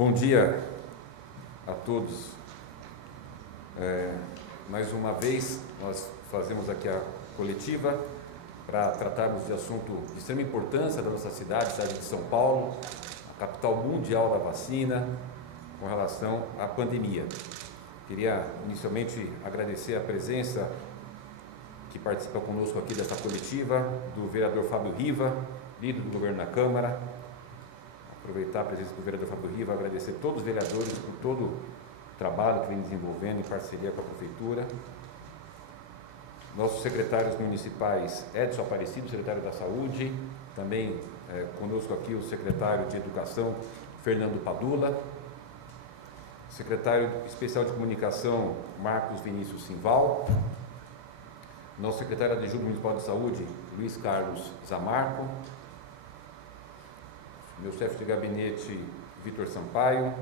Bom dia a todos. Mais uma vez, nós fazemos aqui a coletiva para tratarmos de assunto de extrema importância da nossa cidade de São Paulo, a capital mundial da vacina, com relação à pandemia. Queria inicialmente agradecer a presença que participa conosco aqui dessa coletiva, do vereador Fábio Riva, líder do governo na Câmara. Aproveitar a presença do vereador Fábio Riva, agradecer a todos os vereadores por todo o trabalho que vem desenvolvendo em parceria com a Prefeitura. Nossos secretários municipais, Edson Aparecido, secretário da Saúde, também conosco aqui o secretário de Educação, Fernando Padula, secretário especial de Comunicação, Marcos Vinícius Simval, nosso secretário adjunto municipal de Saúde, Luiz Carlos Zamarco, meu chefe de gabinete, Vitor Sampaio,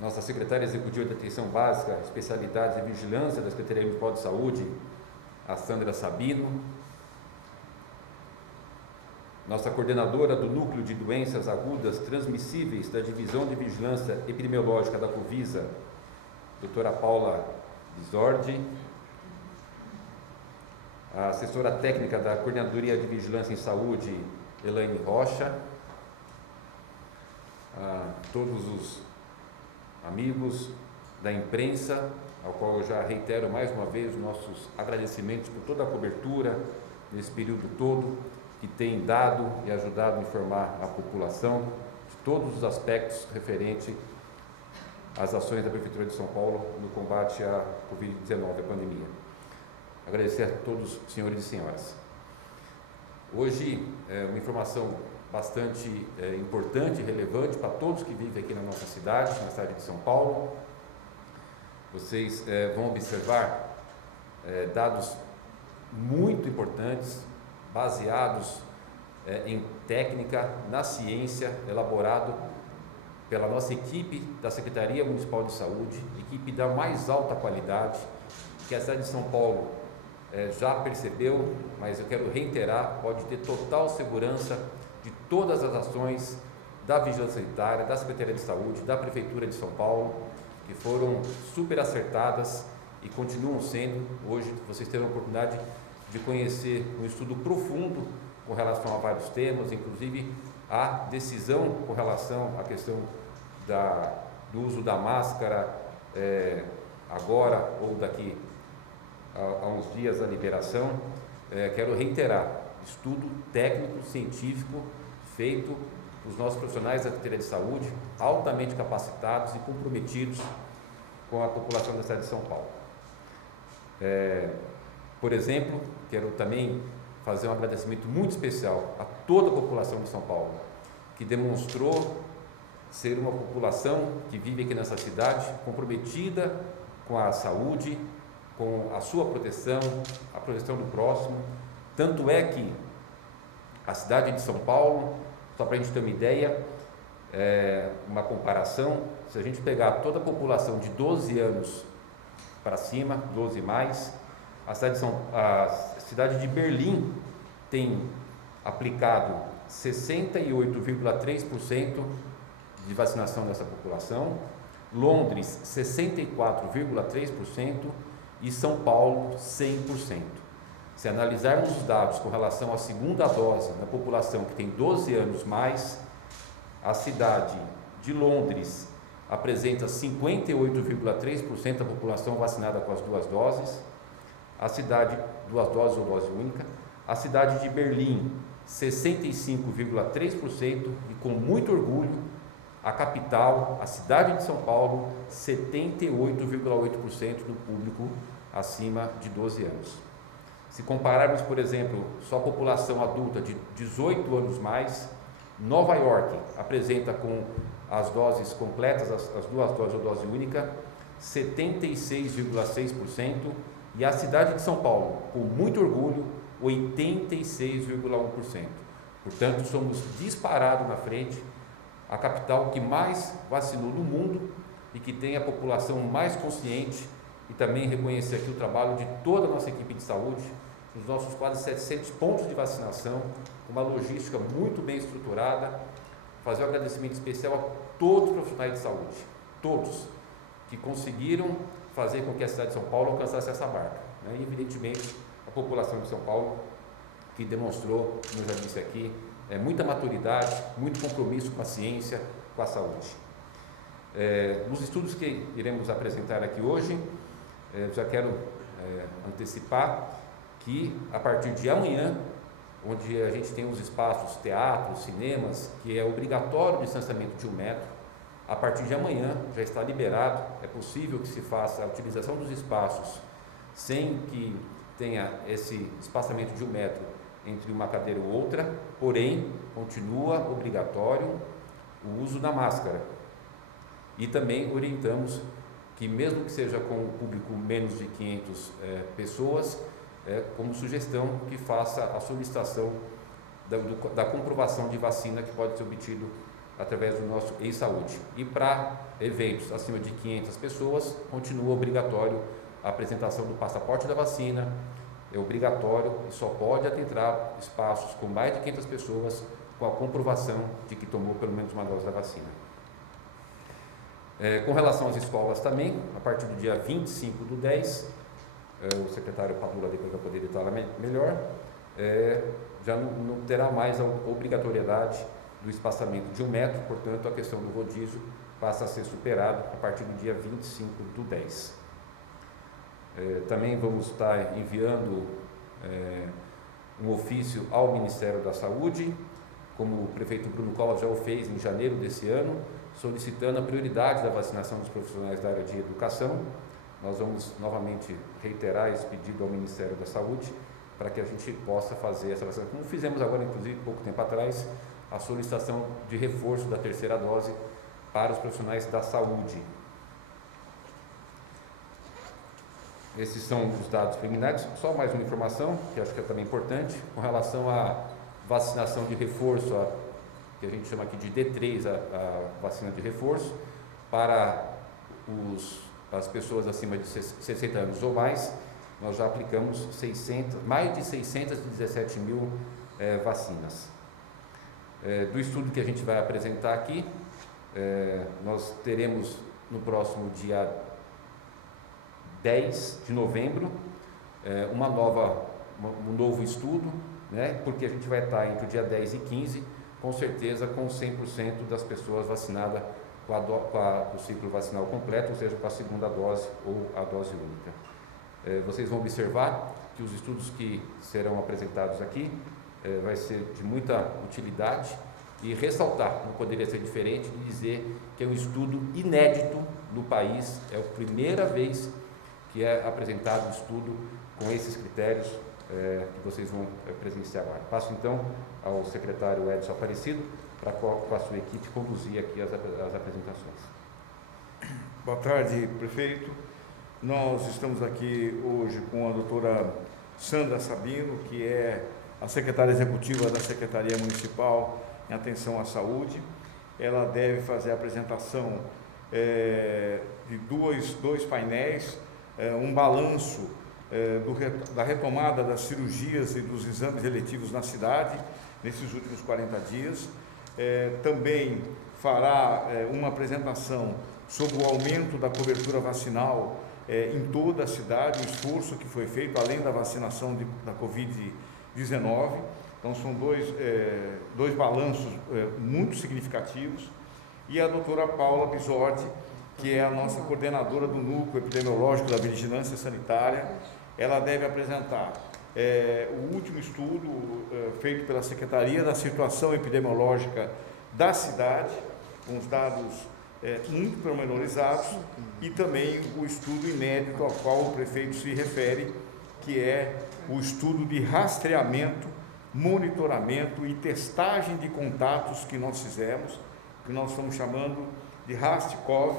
nossa secretária executiva de Atenção Básica, Especialidades e Vigilância da Secretaria Municipal de Saúde, a Sandra Sabino, nossa coordenadora do Núcleo de Doenças Agudas Transmissíveis da Divisão de Vigilância Epidemiológica da Covisa, doutora Paula Bisordi, a assessora técnica da Coordenadoria de Vigilância em Saúde, Elaine Rocha, a todos os amigos da imprensa, ao qual eu já reitero mais uma vez os nossos agradecimentos por toda a cobertura nesse período todo, que tem dado e ajudado a informar a população de todos os aspectos referentes às ações da Prefeitura de São Paulo no combate à Covid-19, a pandemia. Agradecer a todos, senhores e senhoras. Hoje é uma informação bastante importante e relevante para todos que vivem aqui na nossa cidade, na cidade de São Paulo. Vocês vão observar dados muito importantes, baseados em técnica, na ciência, elaborado pela nossa equipe da Secretaria Municipal de Saúde, equipe da mais alta qualidade, que a cidade de São Paulo já percebeu, mas eu quero reiterar, pode ter total segurança de todas as ações da Vigilância Sanitária, da Secretaria de Saúde, da Prefeitura de São Paulo, que foram super acertadas e continuam sendo. Hoje vocês terão a oportunidade de conhecer um estudo profundo com relação a vários temas, inclusive a decisão com relação à questão do uso da máscara agora ou daqui há uns dias a liberação. Quero reiterar, estudo técnico, científico, feito por nossos profissionais da Secretaria de Saúde, altamente capacitados e comprometidos com a população da cidade de São Paulo. Por exemplo, quero também fazer um agradecimento muito especial a toda a população de São Paulo, que demonstrou ser uma população que vive aqui nessa cidade, comprometida com a saúde, com a sua proteção, a proteção do próximo. Tanto é que a cidade de São Paulo, só para a gente ter uma ideia, uma comparação, se a gente pegar toda a população de 12 anos para cima, 12 mais, a cidade de Berlim tem aplicado 68,3% de vacinação dessa população, Londres 64,3% e São Paulo 100%. Se analisarmos os dados com relação à segunda dose na população que tem 12 anos mais, a cidade de Londres apresenta 58,3% da população vacinada com as duas doses, a cidade, duas doses ou dose única, a cidade de Berlim 65,3% e, com muito orgulho, a capital, a cidade de São Paulo, 78,8% do público acima de 12 anos. Se compararmos, por exemplo, só a população adulta de 18 anos mais, Nova York apresenta com as doses completas, as duas doses ou dose única, 76,6%, e a cidade de São Paulo, com muito orgulho, 86,1%. Portanto, somos disparados na frente, a capital que mais vacinou no mundo e que tem a população mais consciente, e também reconhecer aqui o trabalho de toda a nossa equipe de saúde, nos nossos quase 700 pontos de vacinação, uma logística muito bem estruturada, fazer um agradecimento especial a todos os profissionais de saúde, todos, que conseguiram fazer com que a cidade de São Paulo alcançasse essa marca, né? E evidentemente a população de São Paulo, que demonstrou, como eu já disse aqui, muita maturidade, muito compromisso com a ciência, com a saúde. Nos estudos que iremos apresentar aqui hoje, já quero antecipar que a partir de amanhã, onde a gente tem os espaços, teatros, cinemas, que é obrigatório o distanciamento de 1 metro, a partir de amanhã já está liberado, é possível que se faça a utilização dos espaços sem que tenha esse espaçamento de 1 metro entre uma cadeira ou outra, porém, continua obrigatório o uso da máscara. E também orientamos que, mesmo que seja com o público menos de 500 pessoas, como sugestão que faça a solicitação da comprovação de vacina que pode ser obtido através do nosso e-saúde. E para eventos acima de 500 pessoas, continua obrigatório a apresentação do passaporte da vacina, é obrigatório e só pode adentrar espaços com mais de 500 pessoas com a comprovação de que tomou pelo menos uma dose da vacina. Com relação às escolas também, a partir do dia 25/10, o secretário Padula depois vai poder detalhar melhor, já não terá mais a obrigatoriedade do espaçamento de 1 metro, portanto a questão do rodízio passa a ser superada a partir do dia 25/10. Também vamos estar enviando um ofício ao Ministério da Saúde, como o prefeito Bruno Covas já o fez em janeiro desse ano, solicitando a prioridade da vacinação dos profissionais da área de educação. Nós vamos novamente reiterar esse pedido ao Ministério da Saúde para que a gente possa fazer essa vacinação, como fizemos agora, inclusive, pouco tempo atrás, a solicitação de reforço da 3ª dose para os profissionais da saúde. Esses são os dados preliminares. Só mais uma informação, que acho que é também importante, com relação à vacinação de reforço, que a gente chama aqui de D3, a vacina de reforço, para as pessoas acima de 60 anos ou mais. Nós já aplicamos mais de 617 mil vacinas. Do estudo que a gente vai apresentar aqui, nós teremos no próximo dia 10 de novembro um novo estudo, né? Porque a gente vai estar entre o dia 10 e 15, com certeza com 100% das pessoas vacinadas com o ciclo vacinal completo, ou seja, com a 2ª dose ou a dose única. Vocês vão observar que os estudos que serão apresentados aqui vai ser de muita utilidade, e ressaltar, não poderia ser diferente, de dizer que é um estudo inédito no país, é a primeira vez que é apresentado um estudo com esses critérios que vocês vão presenciar agora. Passo então ao secretário Edson Aparecido, para com a sua equipe conduzir aqui as apresentações. Boa tarde, prefeito. Nós estamos aqui hoje com a doutora Sandra Sabino, que é a secretária executiva da Secretaria Municipal em Atenção à Saúde. Ela deve fazer a apresentação de dois painéis, um balanço da retomada das cirurgias e dos exames eletivos na cidade nesses últimos 40 dias. Também fará uma apresentação sobre o aumento da cobertura vacinal em toda a cidade, o esforço que foi feito além da vacinação da Covid-19. Então são dois balanços muito significativos. E a doutora Paula Bisordi, que é a nossa coordenadora do Núcleo Epidemiológico da Vigilância Sanitária, ela deve apresentar o último estudo feito pela Secretaria da situação epidemiológica da cidade, com os dados muito pormenorizados, e também o estudo inédito ao qual o prefeito se refere, que é o estudo de rastreamento, monitoramento e testagem de contatos que nós fizemos, que nós estamos chamando de RAST-CoV,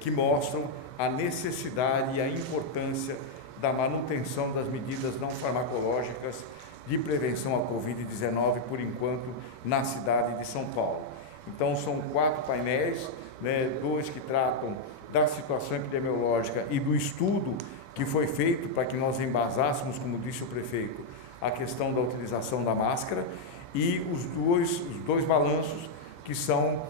que mostram a necessidade e a importância da manutenção das medidas não farmacológicas de prevenção à Covid-19, por enquanto, na cidade de São Paulo. Então, são 4 painéis, né, 2 que tratam da situação epidemiológica e do estudo que foi feito para que nós embasássemos, como disse o prefeito, a questão da utilização da máscara, e os dois balanços, que são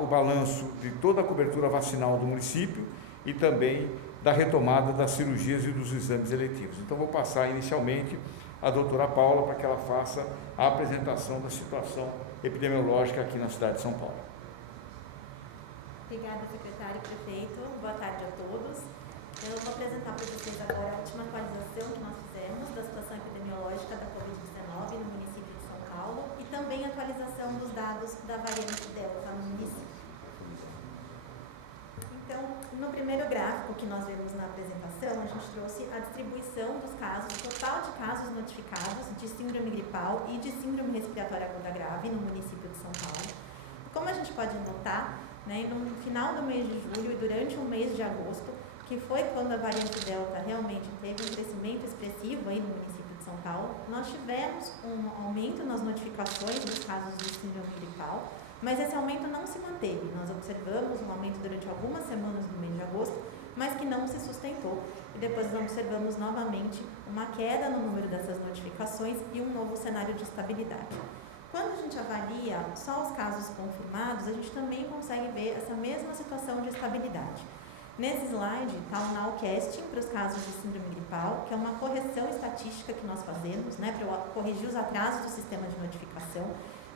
o balanço de toda a cobertura vacinal do município e também da retomada das cirurgias e dos exames eletivos. Então, vou passar inicialmente a doutora Paula para que ela faça a apresentação da situação epidemiológica aqui na cidade de São Paulo. Obrigada, secretário e prefeito. Boa tarde a todos. Eu vou apresentar para vocês agora a última atualização que nós fizemos da situação epidemiológica da Covid-19 no município de São Paulo e também a atualização dos dados da variante Delta no município. Então, no primeiro gráfico que nós vemos na apresentação, a gente trouxe a distribuição dos casos, o total de casos notificados de síndrome gripal e de síndrome respiratória aguda grave no município de São Paulo. Como a gente pode notar, né, no final do mês de julho e durante o mês de agosto, que foi quando a variante Delta realmente teve um crescimento expressivo aí no município de São Paulo, nós tivemos um aumento nas notificações dos casos de síndrome gripal, mas esse aumento não se manteve. Nós observamos um aumento durante algumas semanas no mês de agosto, mas que não se sustentou. E depois nós observamos novamente uma queda no número dessas notificações e um novo cenário de estabilidade. Quando a gente avalia só os casos confirmados, a gente também consegue ver essa mesma situação de estabilidade. Nesse slide está o nowcasting para os casos de síndrome gripal, que é uma correção estatística que nós fazemos, né, para corrigir os atrasos do sistema de notificação.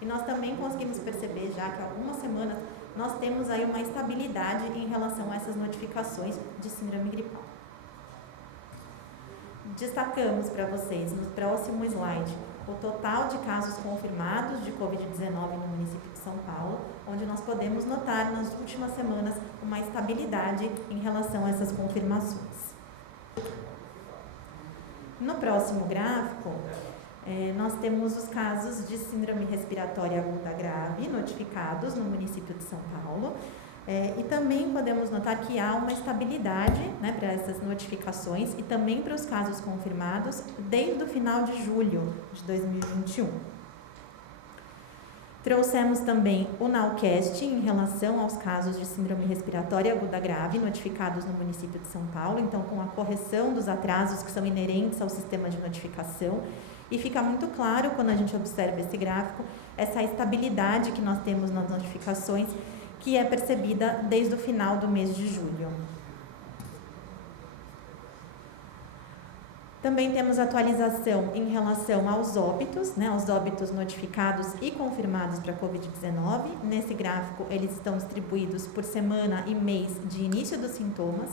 E nós também conseguimos perceber já que há algumas semanas nós temos aí uma estabilidade em relação a essas notificações de síndrome gripal. Destacamos para vocês no próximo slide o total de casos confirmados de Covid-19 no município de São Paulo, onde nós podemos notar nas últimas semanas uma estabilidade em relação a essas confirmações. No próximo gráfico, nós temos os casos de síndrome respiratória aguda grave notificados no município de São Paulo. E também podemos notar que há uma estabilidade, né, para essas notificações e também para os casos confirmados desde o final de julho de 2021. Trouxemos também o nowcast em relação aos casos de síndrome respiratória aguda grave notificados no município de São Paulo, então com a correção dos atrasos que são inerentes ao sistema de notificação. E fica muito claro quando a gente observa esse gráfico, essa estabilidade que nós temos nas notificações, que é percebida desde o final do mês de julho. Também temos atualização em relação aos óbitos, né, os óbitos notificados e confirmados para a Covid-19. Nesse gráfico, eles estão distribuídos por semana e mês de início dos sintomas.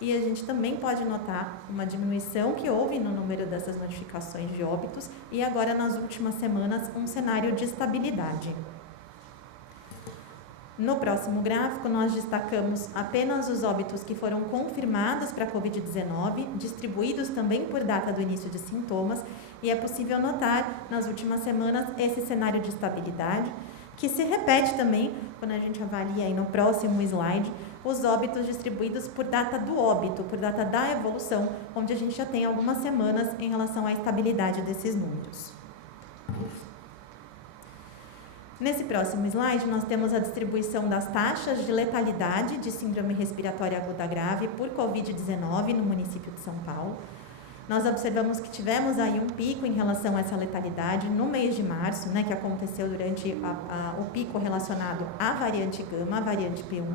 E a gente também pode notar uma diminuição que houve no número dessas notificações de óbitos e agora, nas últimas semanas, um cenário de estabilidade. No próximo gráfico, nós destacamos apenas os óbitos que foram confirmados para a Covid-19, distribuídos também por data do início de sintomas, e é possível notar, nas últimas semanas, esse cenário de estabilidade, que se repete também, quando a gente avalia aí no próximo slide, os óbitos distribuídos por data do óbito, por data da evolução, onde a gente já tem algumas semanas em relação à estabilidade desses números. Nesse próximo slide, nós temos a distribuição das taxas de letalidade de síndrome respiratória aguda grave por Covid-19 no município de São Paulo. Nós observamos que tivemos aí um pico em relação a essa letalidade no mês de março, né, que aconteceu durante o pico relacionado à variante Gama, a variante P1.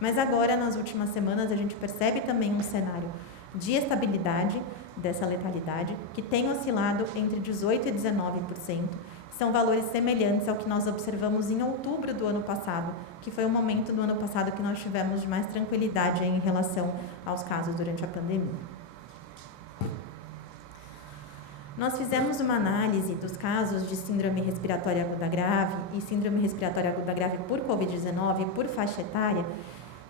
Mas agora, nas últimas semanas, a gente percebe também um cenário de estabilidade dessa letalidade, que tem oscilado entre 18% e 19%. São valores semelhantes ao que nós observamos em outubro do ano passado, que foi o momento do ano passado que nós tivemos de mais tranquilidade em relação aos casos durante a pandemia. Nós fizemos uma análise dos casos de síndrome respiratória aguda grave e síndrome respiratória aguda grave por Covid-19 por faixa etária,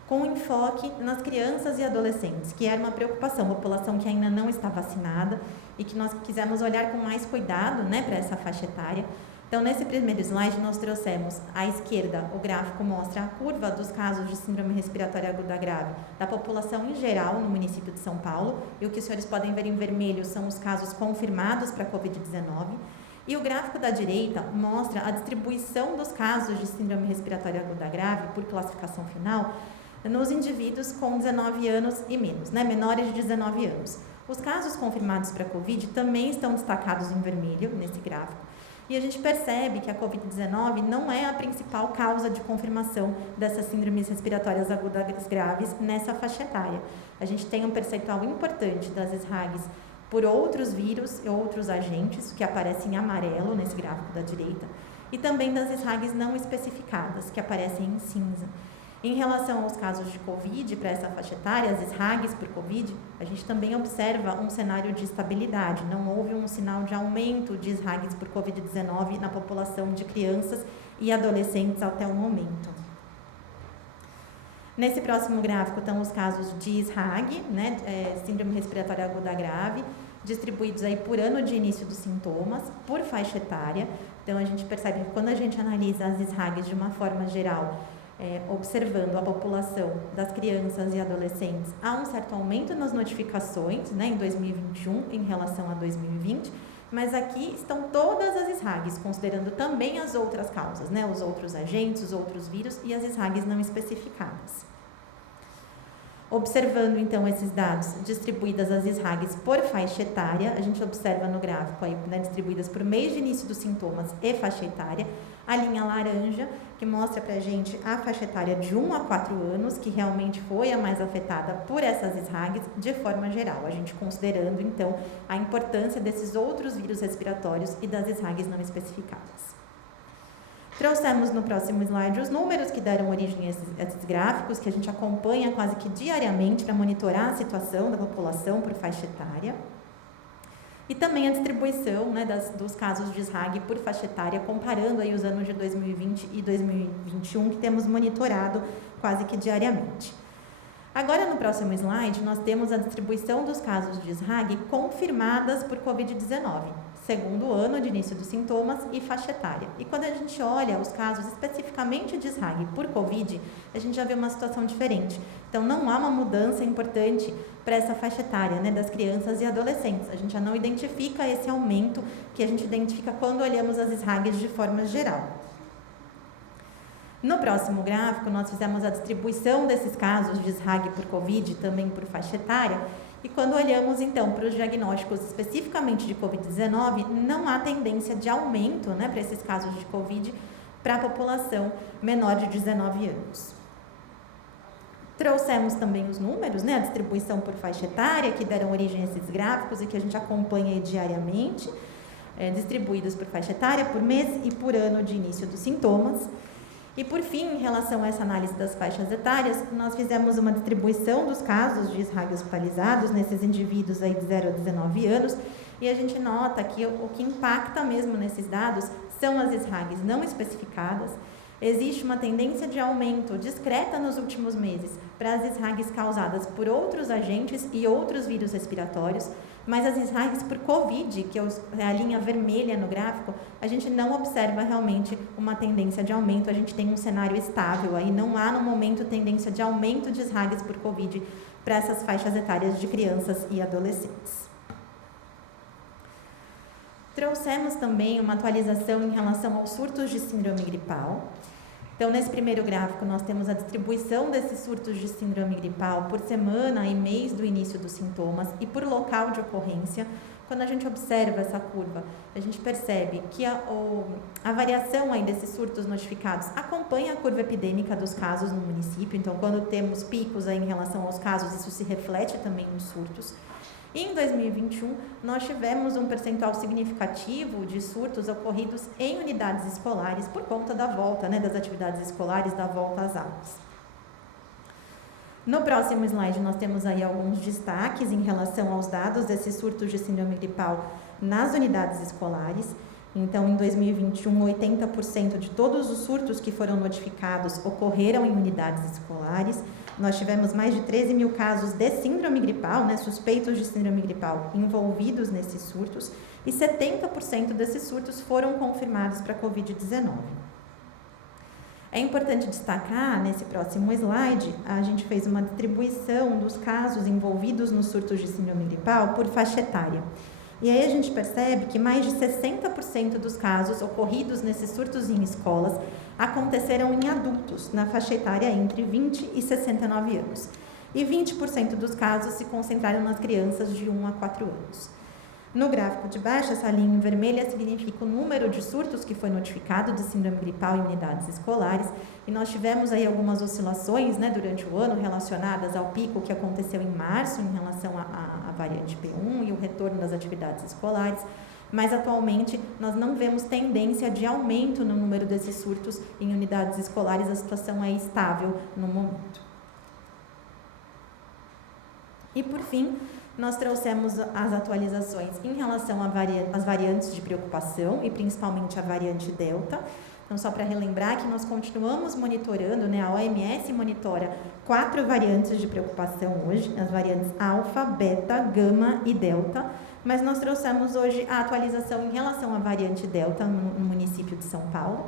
com enfoque nas crianças e adolescentes, que era uma preocupação, população que ainda não está vacinada e que nós quisemos olhar com mais cuidado, né, para essa faixa etária. Então, nesse primeiro slide, nós trouxemos à esquerda, o gráfico mostra a curva dos casos de síndrome respiratória aguda grave da população em geral no município de São Paulo, e o que os senhores podem ver em vermelho são os casos confirmados para a Covid-19. E o gráfico da direita mostra a distribuição dos casos de síndrome respiratória aguda grave por classificação final nos indivíduos com 19 anos e menos, né, menores de 19 anos. Os casos confirmados para Covid também estão destacados em vermelho nesse gráfico. E a gente percebe que a Covid-19 não é a principal causa de confirmação dessas síndromes respiratórias agudas graves nessa faixa etária. A gente tem um percentual importante das SRAGs por outros vírus e outros agentes, que aparecem em amarelo nesse gráfico da direita, e também das SRAGs não especificadas, que aparecem em cinza. Em relação aos casos de Covid, para essa faixa etária, as SRAGs por Covid, a gente também observa um cenário de estabilidade. Não houve um sinal de aumento de SRAGs por Covid-19 na população de crianças e adolescentes até o momento. Nesse próximo gráfico estão os casos de SRAG, síndrome respiratória aguda grave, distribuídos aí por ano de início dos sintomas, por faixa etária. Então, a gente percebe que quando a gente analisa as SRAGs de uma forma geral, observando a população das crianças e adolescentes, há um certo aumento nas notificações, em 2021 em relação a 2020, mas aqui estão todas as SRAGs, considerando também as outras causas, os outros agentes, os outros vírus e as SRAGs não especificadas. Observando então esses dados distribuídas as SRAGs por faixa etária, a gente observa no gráfico aí, distribuídas por mês de início dos sintomas e faixa etária, a linha laranja, que mostra pra gente a faixa etária de 1 a 4 anos, que realmente foi a mais afetada por essas SRAGs de forma geral, a gente considerando então a importância desses outros vírus respiratórios e das SRAGs não especificadas. Trouxemos no próximo slide os números que deram origem a esses gráficos, que a gente acompanha quase que diariamente para monitorar a situação da população por faixa etária. E também a distribuição dos casos de SRAG por faixa etária, comparando aí os anos de 2020 e 2021, que temos monitorado quase que diariamente. Agora, no próximo slide, nós temos a distribuição dos casos de SRAG confirmadas por Covid-19, segundo ano de início dos sintomas e faixa etária. E quando a gente olha os casos especificamente de SRAG por Covid, a gente já vê uma situação diferente. Então, não há uma mudança importante para essa faixa etária, das crianças e adolescentes. A gente já não identifica esse aumento que a gente identifica quando olhamos as SRAGs de forma geral. No próximo gráfico, nós fizemos a distribuição desses casos de SRAG por Covid, também por faixa etária, e quando olhamos, então, para os diagnósticos especificamente de Covid-19, não há tendência de aumento, para esses casos de Covid, para a população menor de 19 anos. Trouxemos também os números, a distribuição por faixa etária, que deram origem a esses gráficos e que a gente acompanha aí diariamente, distribuídos por faixa etária, por mês e por ano de início dos sintomas. E, por fim, em relação a essa análise das faixas etárias, nós fizemos uma distribuição dos casos de SRAG hospitalizados nesses indivíduos aí de 0 a 19 anos, e a gente nota que o que impacta mesmo nesses dados são as SRAGs não especificadas. Existe uma tendência de aumento discreta nos últimos meses para as SRAGs causadas por outros agentes e outros vírus respiratórios, mas as SRAGs por Covid, que é a linha vermelha no gráfico, a gente não observa realmente uma tendência de aumento, a gente tem um cenário estável, aí não há no momento tendência de aumento de SRAGs por Covid para essas faixas etárias de crianças e adolescentes. Trouxemos também uma atualização em relação aos surtos de síndrome gripal. Então, nesse primeiro gráfico, nós temos a distribuição desses surtos de síndrome gripal por semana e mês do início dos sintomas e por local de ocorrência. Quando a gente observa essa curva, a gente percebe que a variação aí desses surtos notificados acompanha a curva epidêmica dos casos no município. Então, quando temos picos aí em relação aos casos, isso se reflete também nos surtos. E em 2021, nós tivemos um percentual significativo de surtos ocorridos em unidades escolares por conta da volta, das atividades escolares, da volta às aulas. No próximo slide, nós temos aí alguns destaques em relação aos dados desses surtos de síndrome gripal nas unidades escolares. Então, em 2021, 80% de todos os surtos que foram notificados ocorreram em unidades escolares. Nós tivemos mais de 13 mil casos de síndrome gripal, suspeitos de síndrome gripal envolvidos nesses surtos, e 70% desses surtos foram confirmados para Covid-19. É importante destacar, nesse próximo slide, a gente fez uma distribuição dos casos envolvidos nos surtos de síndrome gripal por faixa etária. E aí a gente percebe que mais de 60% dos casos ocorridos nesses surtos em escolas aconteceram em adultos, na faixa etária entre 20 e 69 anos. E 20% dos casos se concentraram nas crianças de 1 a 4 anos. No gráfico de baixo, essa linha em vermelha significa o número de surtos que foi notificado de síndrome gripal em unidades escolares, e nós tivemos aí algumas oscilações, né, durante o ano relacionadas ao pico que aconteceu em março em relação à variante P1 e o retorno das atividades escolares, mas atualmente nós não vemos tendência de aumento no número desses surtos em unidades escolares, a situação é estável no momento. E por fim, nós trouxemos as atualizações em relação às variantes de preocupação e principalmente a variante Delta. Então, só para relembrar que nós continuamos monitorando, né, a OMS monitora 4 variantes de preocupação hoje, as variantes Alfa, Beta, Gama e Delta, mas nós trouxemos hoje a atualização em relação à variante Delta no município de São Paulo.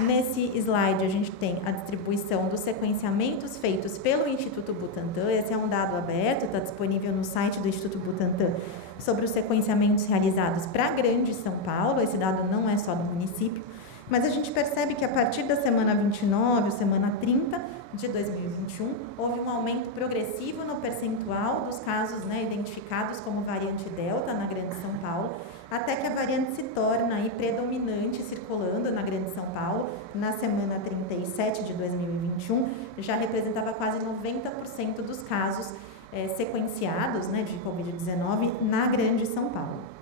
Nesse slide a gente tem a distribuição dos sequenciamentos feitos pelo Instituto Butantan. Esse é um dado aberto, está disponível no site do Instituto Butantan sobre os sequenciamentos realizados para a Grande São Paulo. Esse dado não é só do município, mas a gente percebe que a partir da semana 29, ou semana 30 de 2021, houve um aumento progressivo no percentual dos casos, né, identificados como variante Delta na Grande São Paulo, até que a variante se torna aí predominante circulando na Grande São Paulo. Na semana 37 de 2021, já representava quase 90% dos casos sequenciados, né, de Covid-19 na Grande São Paulo.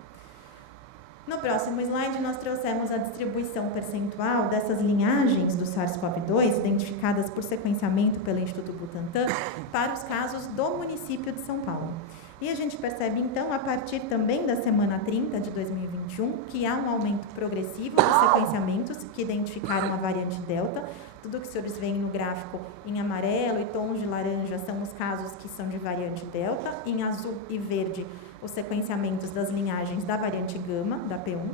No próximo slide, nós trouxemos a distribuição percentual dessas linhagens do SARS-CoV-2, identificadas por sequenciamento pelo Instituto Butantan, para os casos do município de São Paulo. E a gente percebe, então, a partir também da semana 30 de 2021, que há um aumento progressivo dos sequenciamentos que identificaram a variante Delta. Tudo que os senhores veem no gráfico em amarelo e tons de laranja são os casos que são de variante Delta, em azul e verde os sequenciamentos das linhagens da variante Gama, da P1,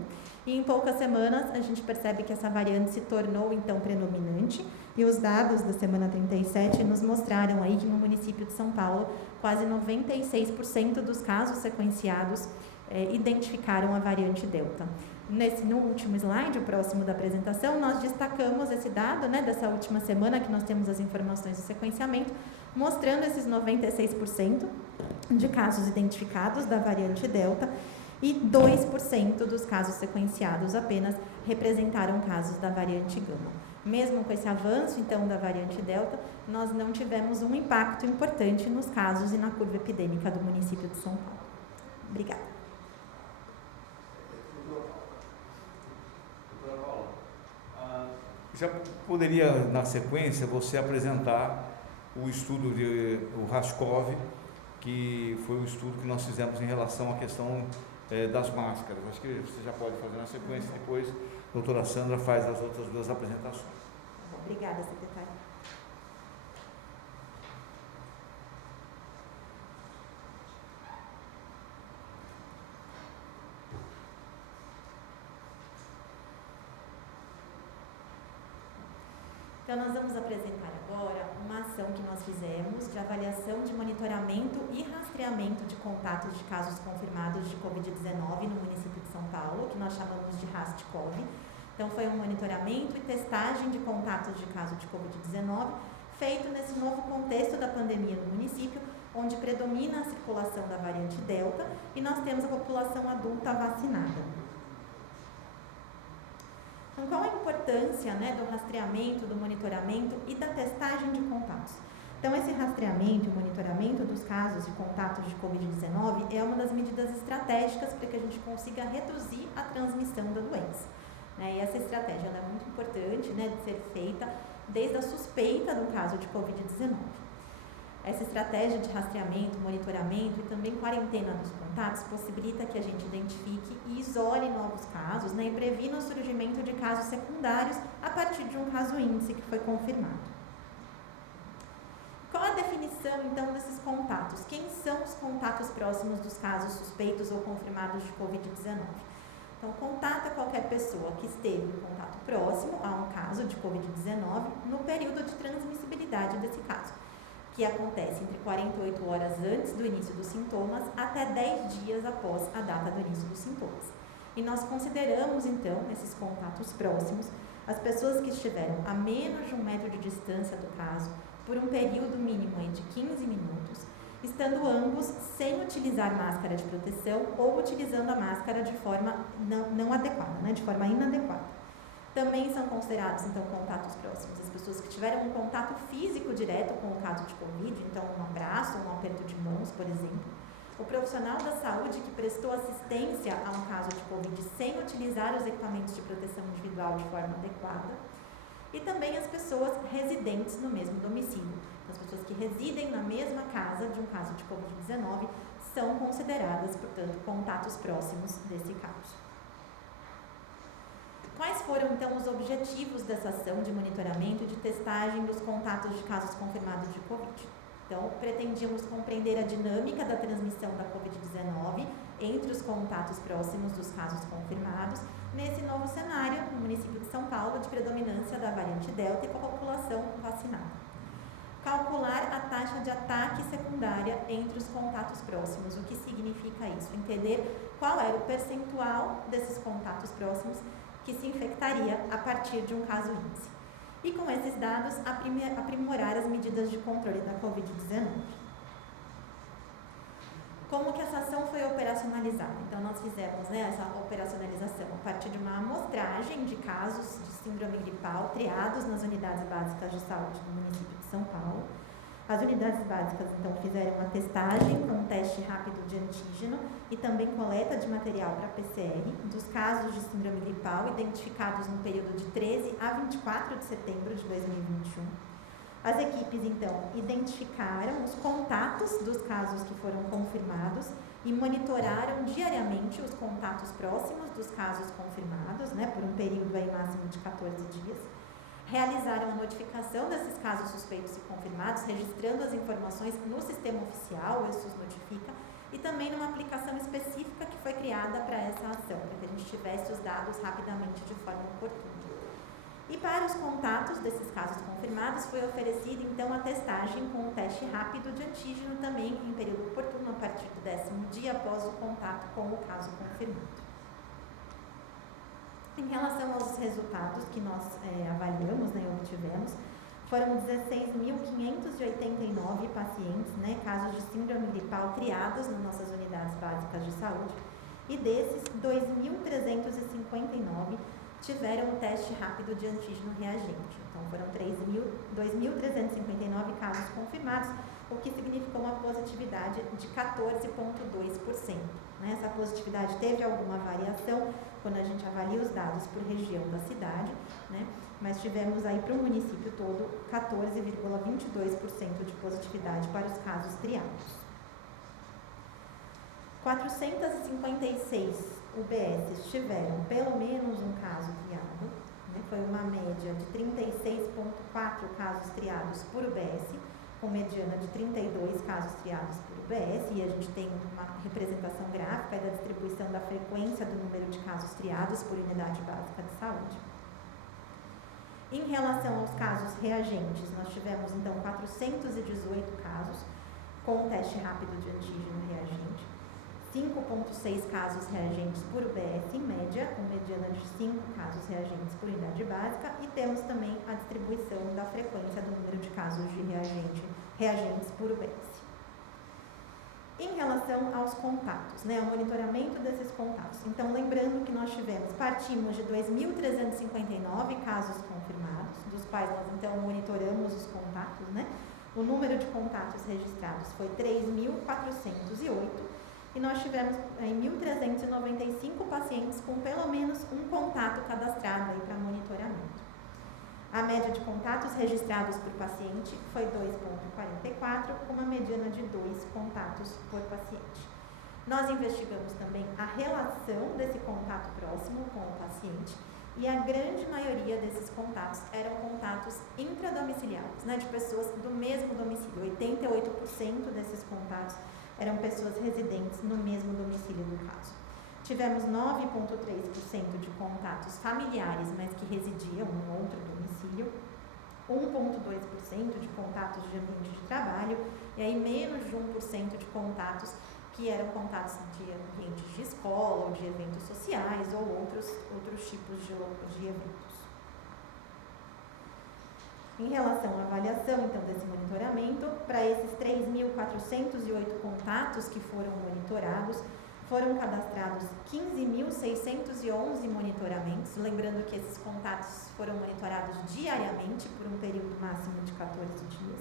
e em poucas semanas a gente percebe que essa variante se tornou então predominante, e os dados da semana 37 nos mostraram aí que no município de São Paulo quase 96% dos casos sequenciados identificaram a variante Delta. No último slide, o próximo da apresentação, nós destacamos esse dado, né, dessa última semana que nós temos as informações do sequenciamento, mostrando esses 96% de casos identificados da variante Delta e 2% dos casos sequenciados apenas representaram casos da variante Gama. Mesmo com esse avanço, então, da variante Delta, nós não tivemos um impacto importante nos casos e na curva epidêmica do município de São Paulo. Obrigada. Já poderia, na sequência, você apresentar o estudo do Raskov, que foi o estudo que nós fizemos em relação à questão das máscaras. Acho que você já pode fazer na sequência, depois a doutora Sandra faz as outras 2 apresentações. Obrigada, secretária. Então, nós vamos apresentar agora uma ação que nós fizemos de avaliação de monitoramento e rastreamento de contatos de casos confirmados de Covid-19 no município de São Paulo, que nós chamamos de RAST-CoV. Então, foi um monitoramento e testagem de contatos de casos de Covid-19 feito nesse novo contexto da pandemia no município, onde predomina a circulação da variante Delta e nós temos a população adulta vacinada. Então, qual a importância, né, do rastreamento, do monitoramento e da testagem de contatos? Então, esse rastreamento e monitoramento dos casos de contatos de Covid-19 é uma das medidas estratégicas para que a gente consiga reduzir a transmissão da doença. E essa estratégia ela é muito importante, né, de ser feita desde a suspeita do caso de Covid-19. Essa estratégia de rastreamento, monitoramento e também quarentena dos contatos possibilita que a gente identifique e isole novos casos, né, e previna o surgimento de casos secundários a partir de um caso índice que foi confirmado. Qual a definição, então, desses contatos? Quem são os contatos próximos dos casos suspeitos ou confirmados de Covid-19? Então, contato é qualquer pessoa que esteve em contato próximo a um caso de Covid-19 no período de transmissibilidade desse caso, que acontece entre 48 horas antes do início dos sintomas até 10 dias após a data do início dos sintomas. E nós consideramos, então, esses contatos próximos, as pessoas que estiveram a menos de 1 metro de distância do caso, por um período mínimo de 15 minutos, estando ambos sem utilizar máscara de proteção ou utilizando a máscara de forma não adequada, né, de forma inadequada. Também são considerados, então, contatos próximos as pessoas que tiveram um contato físico direto com o caso de Covid, então um abraço, um aperto de mãos, por exemplo. O profissional da saúde que prestou assistência a um caso de Covid sem utilizar os equipamentos de proteção individual de forma adequada. E também as pessoas residentes no mesmo domicílio. Então, as pessoas que residem na mesma casa de um caso de Covid-19 são consideradas, portanto, contatos próximos desse caso. Quais foram, então, os objetivos dessa ação de monitoramento e de testagem dos contatos de casos confirmados de Covid? Então, pretendíamos compreender a dinâmica da transmissão da Covid-19 entre os contatos próximos dos casos confirmados, nesse novo cenário, no município de São Paulo, de predominância da variante Delta e com a população vacinada. Calcular a taxa de ataque secundária entre os contatos próximos. O que significa isso? Entender qual era o percentual desses contatos próximos que se infectaria a partir de um caso índice. E com esses dados, aprimorar as medidas de controle da Covid-19. Como que essa ação foi operacionalizada? Então, nós fizemos, né, essa operacionalização a partir de uma amostragem de casos de síndrome gripal triados nas unidades básicas de saúde do município de São Paulo. As unidades básicas, então, fizeram uma testagem com teste rápido de antígeno e também coleta de material para PCR dos casos de síndrome gripal identificados no período de 13 a 24 de setembro de 2021. As equipes, então, identificaram os contatos dos casos que foram confirmados e monitoraram diariamente os contatos próximos dos casos confirmados, né, por um período aí máximo de 14 dias. Realizaram a notificação desses casos suspeitos e confirmados, registrando as informações no sistema oficial, o SUS Notifica, e também numa aplicação específica que foi criada para essa ação, para que a gente tivesse os dados rapidamente de forma oportuna. E para os contatos desses casos confirmados, foi oferecida então a testagem com o teste rápido de antígeno também em período oportuno, a partir do 10º dia após o contato com o caso confirmado. Em relação aos resultados que nós avaliamos, né, obtivemos, foram 16.589 pacientes, né, casos de síndrome gripal triados nas nossas unidades básicas de saúde, e desses, 2.359 tiveram o teste rápido de antígeno reagente. Então, foram 2.359 casos confirmados, o que significou uma positividade de 14,2%. Né? Essa positividade teve alguma variação quando a gente avalia os dados por região da cidade, né? Mas tivemos aí para o município todo 14,22% de positividade para os casos triados. 456 UBSs tiveram pelo menos um caso triado, né? Foi uma média de 36,4 casos triados por UBS, com mediana de 32 casos triados por UBS, e a gente tem uma representação gráfica da distribuição da frequência do número de casos triados por unidade básica de saúde. Em relação aos casos reagentes, nós tivemos então 418 casos com teste rápido de antígeno reagente, 5,6 casos reagentes por UBS em média, com mediana de 5 casos reagentes por unidade básica, e temos também a distribuição da frequência do número de casos de reagentes por UBS. Em relação aos contatos, né, o monitoramento desses contatos. Então, lembrando que nós partimos de 2.359 casos confirmados, dos quais nós então monitoramos os contatos, né? O número de contatos registrados foi 3.408 e nós tivemos 1.395 pacientes com pelo menos um contato cadastrado aí para monitoramento. A média de contatos registrados por paciente foi 2,44, com uma mediana de 2 contatos por paciente. Nós investigamos também a relação desse contato próximo com o paciente e a grande maioria desses contatos eram contatos intradomiciliares, né, de pessoas do mesmo domicílio. 88% desses contatos eram pessoas residentes no mesmo domicílio do caso. Tivemos 9,3% de contatos familiares, mas que residiam em outro domicílio, 1,2% de contatos de ambiente de trabalho, e aí menos de 1% de contatos que eram contatos de ambientes de escola, ou de eventos sociais, ou outros tipos de eventos. Em relação à avaliação, então, desse monitoramento, para esses 3.408 contatos que foram monitorados, foram cadastrados 15.611 monitoramentos, lembrando que esses contatos foram monitorados diariamente por um período máximo de 14 dias.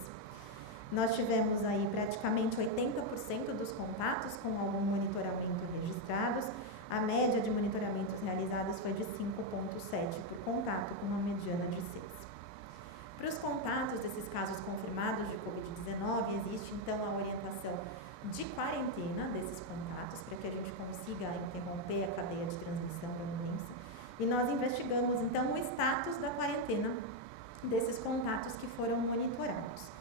Nós tivemos aí praticamente 80% dos contatos com algum monitoramento registrados. A média de monitoramentos realizados foi de 5,7 por contato, com uma mediana de 6. Para os contatos desses casos confirmados de Covid-19, existe então a orientação de quarentena desses contatos, para que a gente consiga interromper a cadeia de transmissão da doença. E nós investigamos então o status da quarentena desses contatos que foram monitorados.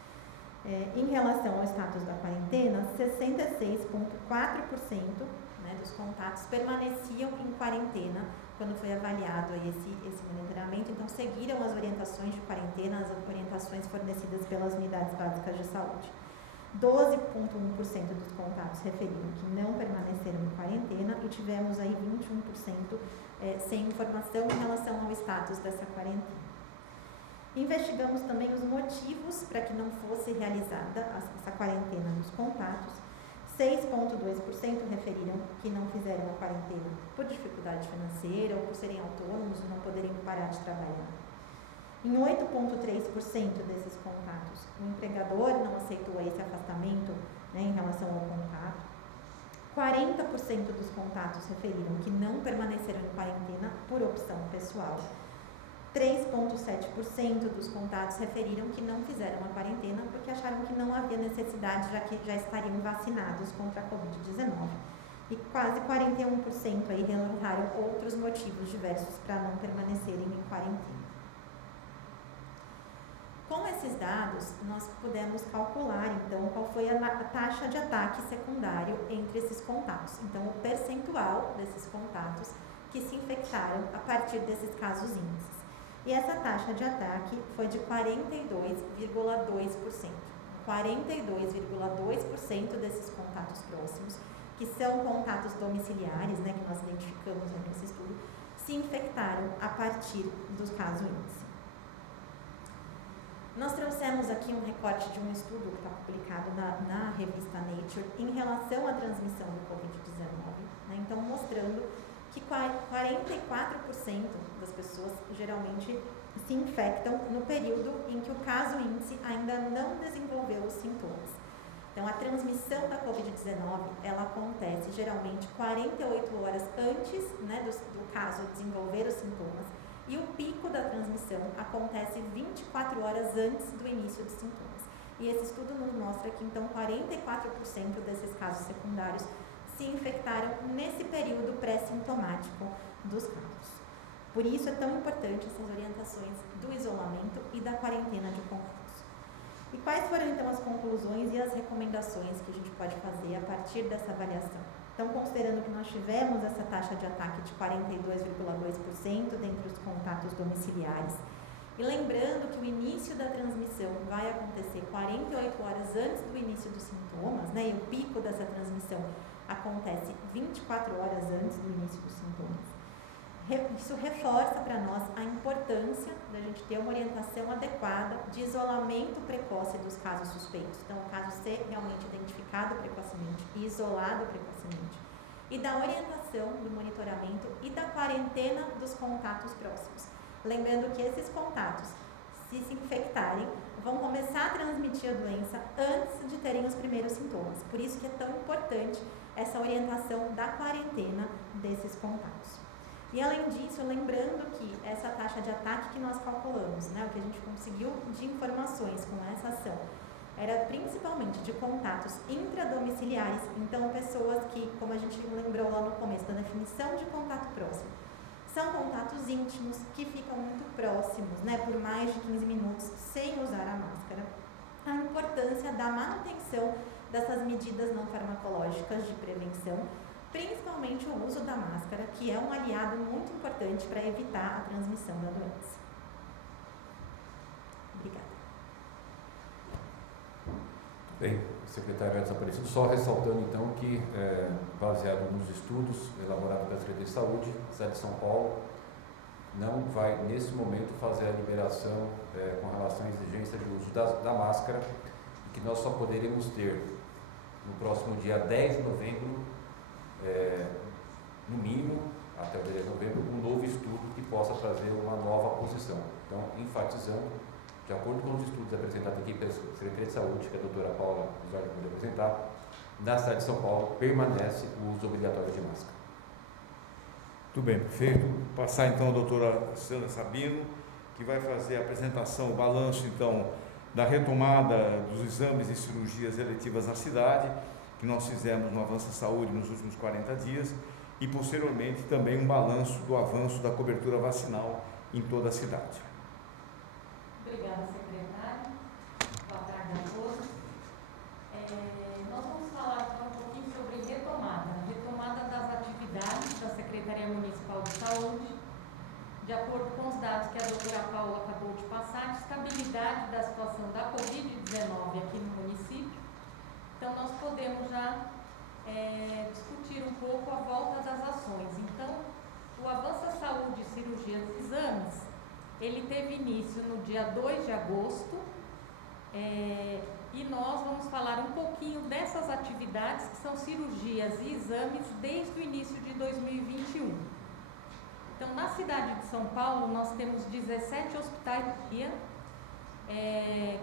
Em relação ao status da quarentena, 66,4% dos contatos permaneciam em quarentena quando foi avaliado esse monitoramento, então seguiram as orientações de quarentena, as orientações fornecidas pelas unidades básicas de saúde. 12,1% dos contatos referiram que não permaneceram em quarentena e tivemos aí 21% sem informação em relação ao status dessa quarentena. Investigamos também os motivos para que não fosse realizada essa quarentena dos contatos. 6,2% referiram que não fizeram a quarentena por dificuldade financeira ou por serem autônomos e não poderiam parar de trabalhar. Em 8,3% desses contatos, o empregador não aceitou esse afastamento em relação ao contato. 40% dos contatos referiram que não permaneceram em quarentena por opção pessoal. 3,7% dos contatos referiram que não fizeram a quarentena porque acharam que não havia necessidade, já que já estariam vacinados contra a Covid-19. E quase 41% aí relataram outros motivos diversos para não permanecerem em quarentena. Com esses dados, nós pudemos calcular, então, qual foi a taxa de ataque secundário entre esses contatos. Então, o percentual desses contatos que se infectaram a partir desses casos índices. E essa taxa de ataque foi de 42,2%. 42,2% desses contatos próximos, que são contatos domiciliares, que nós identificamos nesse estudo, se infectaram a partir dos casos índice. Nós trouxemos aqui um recorte de um estudo que está publicado na revista Nature em relação à transmissão do Covid-19, então mostrando que 44% das pessoas geralmente se infectam no período em que o caso índice ainda não desenvolveu os sintomas. Então, a transmissão da Covid-19, ela acontece geralmente 48 horas antes do caso desenvolver os sintomas, e o pico da transmissão acontece 24 horas antes do início dos sintomas. E esse estudo nos mostra que, então, 44% desses casos secundários se infectaram nesse período pré-sintomático dos casos. Por isso é tão importante essas orientações do isolamento e da quarentena de contatos. E quais foram então as conclusões e as recomendações que a gente pode fazer a partir dessa avaliação? Então, considerando que nós tivemos essa taxa de ataque de 42,2% dentre os contatos domiciliares, e lembrando que o início da transmissão vai acontecer 48 horas antes do início dos sintomas, e o pico dessa transmissão acontece 24 horas antes do início dos sintomas. Isso reforça para nós a importância da gente ter uma orientação adequada de isolamento precoce dos casos suspeitos. Então, o caso ser realmente identificado precocemente e isolado precocemente. E da orientação do monitoramento e da quarentena dos contatos próximos. Lembrando que esses contatos, se infectarem, vão começar a transmitir a doença antes de terem os primeiros sintomas. Por isso que é tão importante essa orientação da quarentena desses contatos. E além disso, lembrando que essa taxa de ataque que nós calculamos, o que a gente conseguiu de informações com essa ação, era principalmente de contatos intradomiciliares, então pessoas que, como a gente lembrou lá no começo da definição de contato próximo, são contatos íntimos que ficam muito próximos, por mais de 15 minutos sem usar a máscara. A importância da manutenção dessas medidas não farmacológicas de prevenção, principalmente o uso da máscara, que é um aliado muito importante para evitar a transmissão da doença. Obrigada. Bem, secretário Edson Aparecido, só ressaltando então que, baseado nos estudos elaborados pela Secretaria de Saúde, a cidade de São Paulo não vai, nesse momento, fazer a liberação com relação à exigência frequência de uso da máscara, e que nós só poderemos ter no próximo dia 10 de novembro, no mínimo, até o dia 10 de novembro, um novo estudo que possa trazer uma nova posição. Então, enfatizando, de acordo com os estudos apresentados aqui pela Secretaria de Saúde, que a doutora Paula Visuardi pode apresentar, na cidade de São Paulo permanece o uso obrigatório de máscara. Muito bem, prefeito. Passar então a doutora Sandra Sabino, que vai fazer a apresentação, o balanço então da retomada dos exames e cirurgias eletivas na cidade, que nós fizemos no Avança Saúde nos últimos 40 dias, e posteriormente também um balanço do avanço da cobertura vacinal em toda a cidade. Obrigada, secretário. Boa tarde a todos. Nós vamos falar um pouquinho sobre retomada das atividades da Secretaria Municipal de Saúde, de acordo com os dados que a doutora Paula acabou de passar, de estabilidade da situação da Covid-19 aqui no município. Então, nós podemos já discutir um pouco a volta das ações. Então, o Avança Saúde, Cirurgias e Exames, ele teve início no dia 2 de agosto, e nós vamos falar um pouquinho dessas atividades que são cirurgias e exames desde o início de 2021. Então, na cidade de São Paulo, nós temos 17 hospitais dia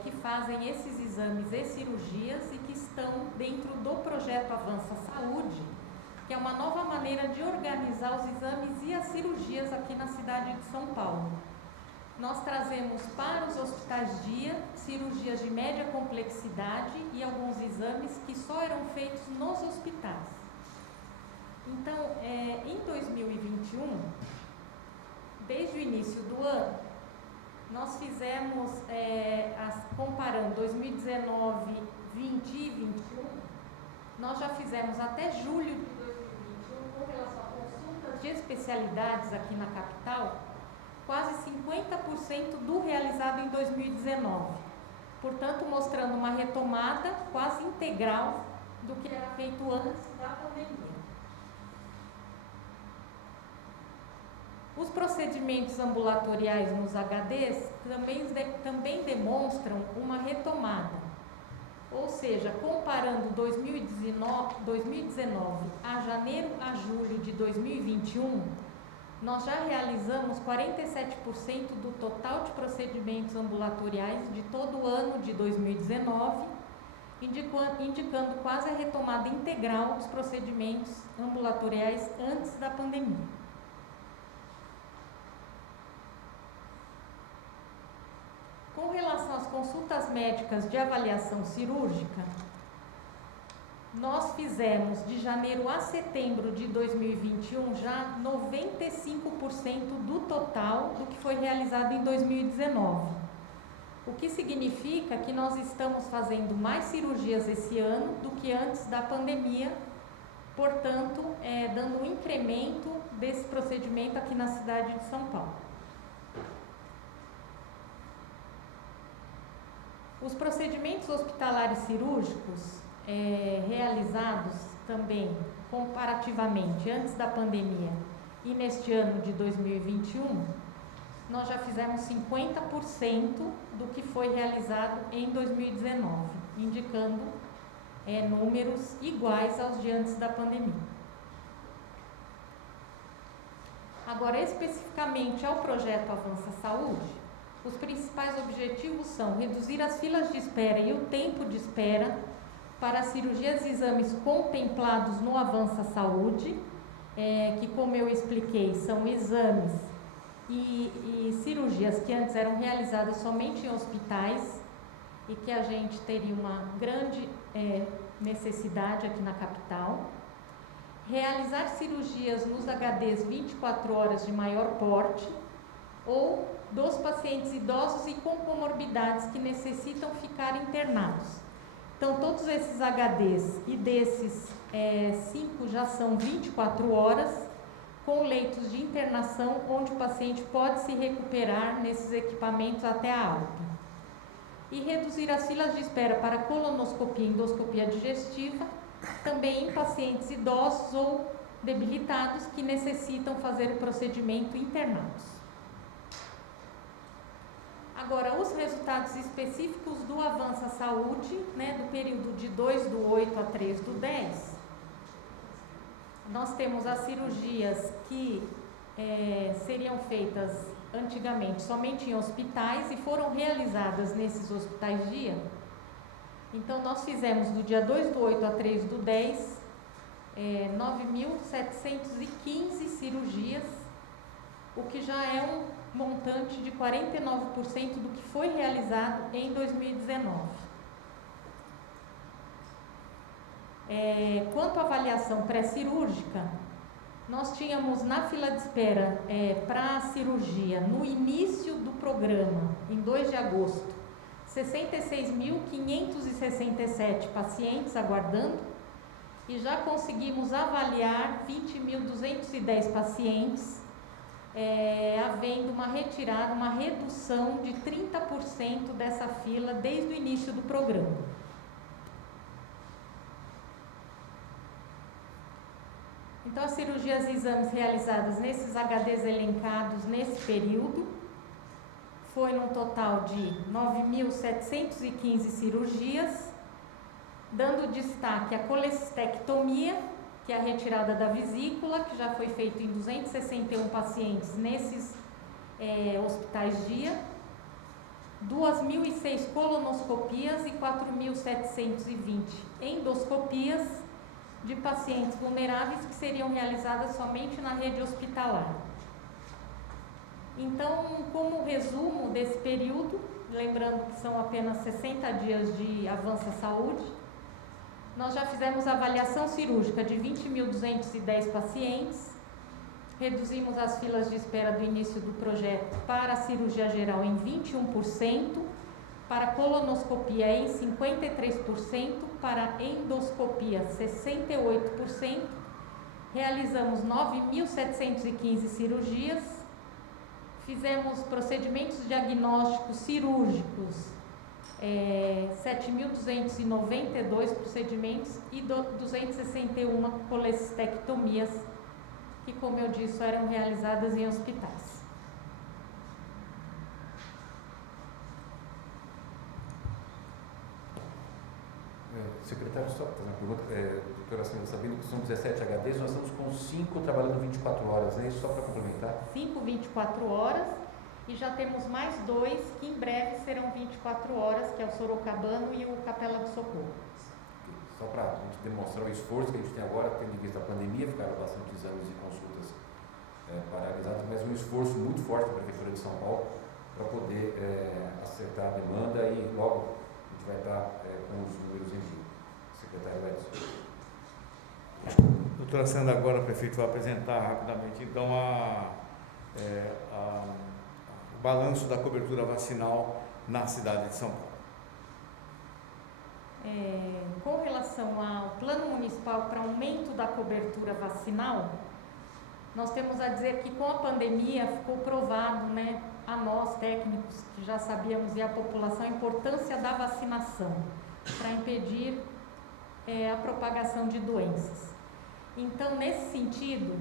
que fazem esses exames e cirurgias e que estão dentro do projeto Avança Saúde, que é uma nova maneira de organizar os exames e as cirurgias aqui na cidade de São Paulo. Nós trazemos para os hospitais dia cirurgias de média complexidade e alguns exames que só eram feitos nos hospitais. Então, em 2021, desde o início do ano, nós fizemos, comparando 2019, 20 e 21, nós já fizemos até julho de 2021, com relação a consultas de especialidades aqui na capital, quase 50% do realizado em 2019. Portanto, mostrando uma retomada quase integral do que era feito antes da pandemia. Os procedimentos ambulatoriais nos HDs também demonstram uma retomada. Ou seja, comparando 2019 a janeiro a julho de 2021, nós já realizamos 47% do total de procedimentos ambulatoriais de todo o ano de 2019, indicando quase a retomada integral dos procedimentos ambulatoriais antes da pandemia. Com relação às consultas médicas de avaliação cirúrgica, nós fizemos de janeiro a setembro de 2021 já 95% do total do que foi realizado em 2019. O que significa que nós estamos fazendo mais cirurgias esse ano do que antes da pandemia, portanto, dando um incremento desse procedimento aqui na cidade de São Paulo. Os procedimentos hospitalares cirúrgicos realizados também comparativamente antes da pandemia e neste ano de 2021, nós já fizemos 50% do que foi realizado em 2019, indicando números iguais aos de antes da pandemia. Agora, especificamente ao projeto Avança Saúde, os principais objetivos são reduzir as filas de espera e o tempo de espera para cirurgias e exames contemplados no Avança Saúde, que, como eu expliquei, são exames e cirurgias que antes eram realizadas somente em hospitais e que a gente teria uma grande necessidade aqui na capital. Realizar cirurgias nos HDs 24 horas de maior porte ou dos pacientes idosos e com comorbidades que necessitam ficar internados. Então, todos esses HDs e desses 5 já são 24 horas, com leitos de internação, onde o paciente pode se recuperar nesses equipamentos até a alta. E reduzir as filas de espera para colonoscopia e endoscopia digestiva, também em pacientes idosos ou debilitados que necessitam fazer o procedimento internados. Agora, os resultados específicos do Avança Saúde, né, do período de 2/8 a 3/10, nós temos as cirurgias que seriam feitas antigamente somente em hospitais e foram realizadas nesses hospitais-dia. Então, nós fizemos do dia 2/8 a 3/10, 9.715 cirurgias, o que já é um montante de 49% do que foi realizado em 2019. Quanto à avaliação pré-cirúrgica, nós tínhamos na fila de espera para a cirurgia, no início do programa, em 2 de agosto, 66.567 pacientes aguardando, e já conseguimos avaliar 20.210 pacientes, havendo uma retirada, uma redução de 30% dessa fila desde o início do programa. Então, as cirurgias e exames realizadas nesses HDs elencados nesse período foi num total de 9.715 cirurgias, dando destaque à colecistectomia, que é a retirada da vesícula, que já foi feito em 261 pacientes nesses hospitais-dia, 2.006 colonoscopias e 4.720 endoscopias de pacientes vulneráveis que seriam realizadas somente na rede hospitalar. Então, como resumo desse período, lembrando que são apenas 60 dias de Avança Saúde, nós já fizemos avaliação cirúrgica de 20.210 pacientes, reduzimos as filas de espera do início do projeto para a cirurgia geral em 21%, para colonoscopia em 53%, para endoscopia 68%, realizamos 9.715 cirurgias, fizemos procedimentos diagnósticos cirúrgicos, 7.292 procedimentos e 261 colecistectomias, que, como eu disse, eram realizadas em hospitais. Secretário, só fazer uma pergunta, doutora Sandra Sabino, que são 17 HDs, nós estamos com 5 trabalhando 24 horas, né? Isso só para complementar? 5 24 horas, e já temos mais 2 que em breve serão 24 horas, que é o Sorocabano e o Capela do Socorro. Só para a gente demonstrar o esforço que a gente tem agora, tendo em vista a pandemia, ficaram bastante exames e consultas paralisadas, mas um esforço muito forte da Prefeitura de São Paulo para poder acertar a demanda, e logo a gente vai estar com os números em dia. Secretário Edson. Doutora Sandra, agora o prefeito vai apresentar rapidamente, então, o balanço da cobertura vacinal na cidade de São Paulo. Com relação ao plano municipal para aumento da cobertura vacinal, nós temos a dizer que com a pandemia ficou provado, né, a nós técnicos que já sabíamos, e a população, a importância da vacinação para impedir a propagação de doenças. Então, nesse sentido,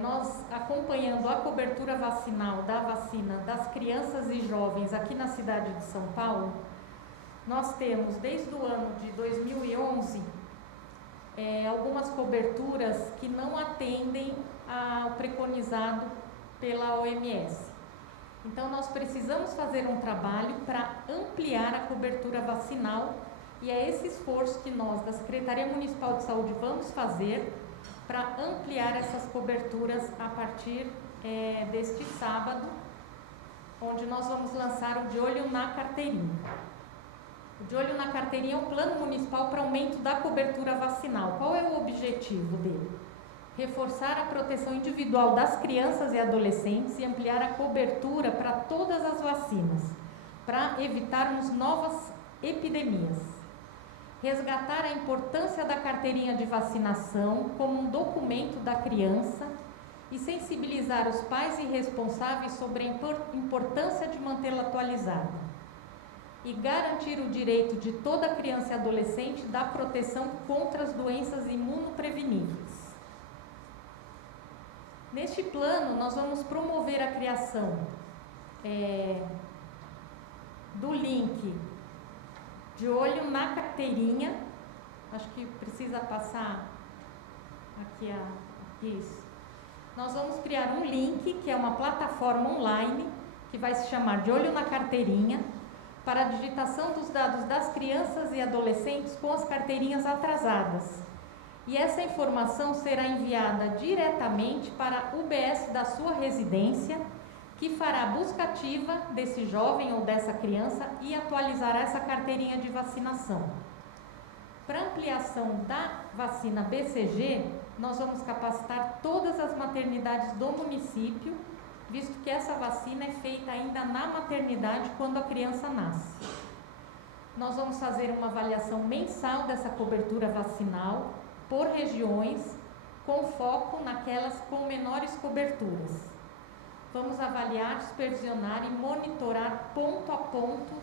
nós, acompanhando a cobertura vacinal da vacina das crianças e jovens aqui na cidade de São Paulo, nós temos, desde o ano de 2011, algumas coberturas que não atendem ao preconizado pela OMS. Então, nós precisamos fazer um trabalho para ampliar a cobertura vacinal, e é esse esforço que nós, da Secretaria Municipal de Saúde, vamos fazer para ampliar essas coberturas a partir deste sábado, onde nós vamos lançar o De Olho na Carteirinha. O De Olho na Carteirinha é um plano municipal para aumento da cobertura vacinal. Qual é o objetivo dele? Reforçar a proteção individual das crianças e adolescentes e ampliar a cobertura para todas as vacinas, para evitarmos novas epidemias. Resgatar a importância da carteirinha de vacinação como um documento da criança e sensibilizar os pais e responsáveis sobre a importância de mantê-la atualizada. E garantir o direito de toda criança e adolescente da proteção contra as doenças imunopreveníveis. Neste plano, nós vamos promover a criação do link de olho na carteirinha. Acho que precisa passar aqui isso. Nós vamos criar um link, que é uma plataforma online, que vai se chamar de Olho na Carteirinha, para a digitação dos dados das crianças e adolescentes com as carteirinhas atrasadas. E essa informação será enviada diretamente para a UBS da sua residência, que fará a busca ativa desse jovem ou dessa criança e atualizará essa carteirinha de vacinação. Para ampliação da vacina BCG, nós vamos capacitar todas as maternidades do município, visto que essa vacina é feita ainda na maternidade quando a criança nasce. Nós vamos fazer uma avaliação mensal dessa cobertura vacinal por regiões, com foco naquelas com menores coberturas. Vamos avaliar, supervisionar e monitorar ponto a ponto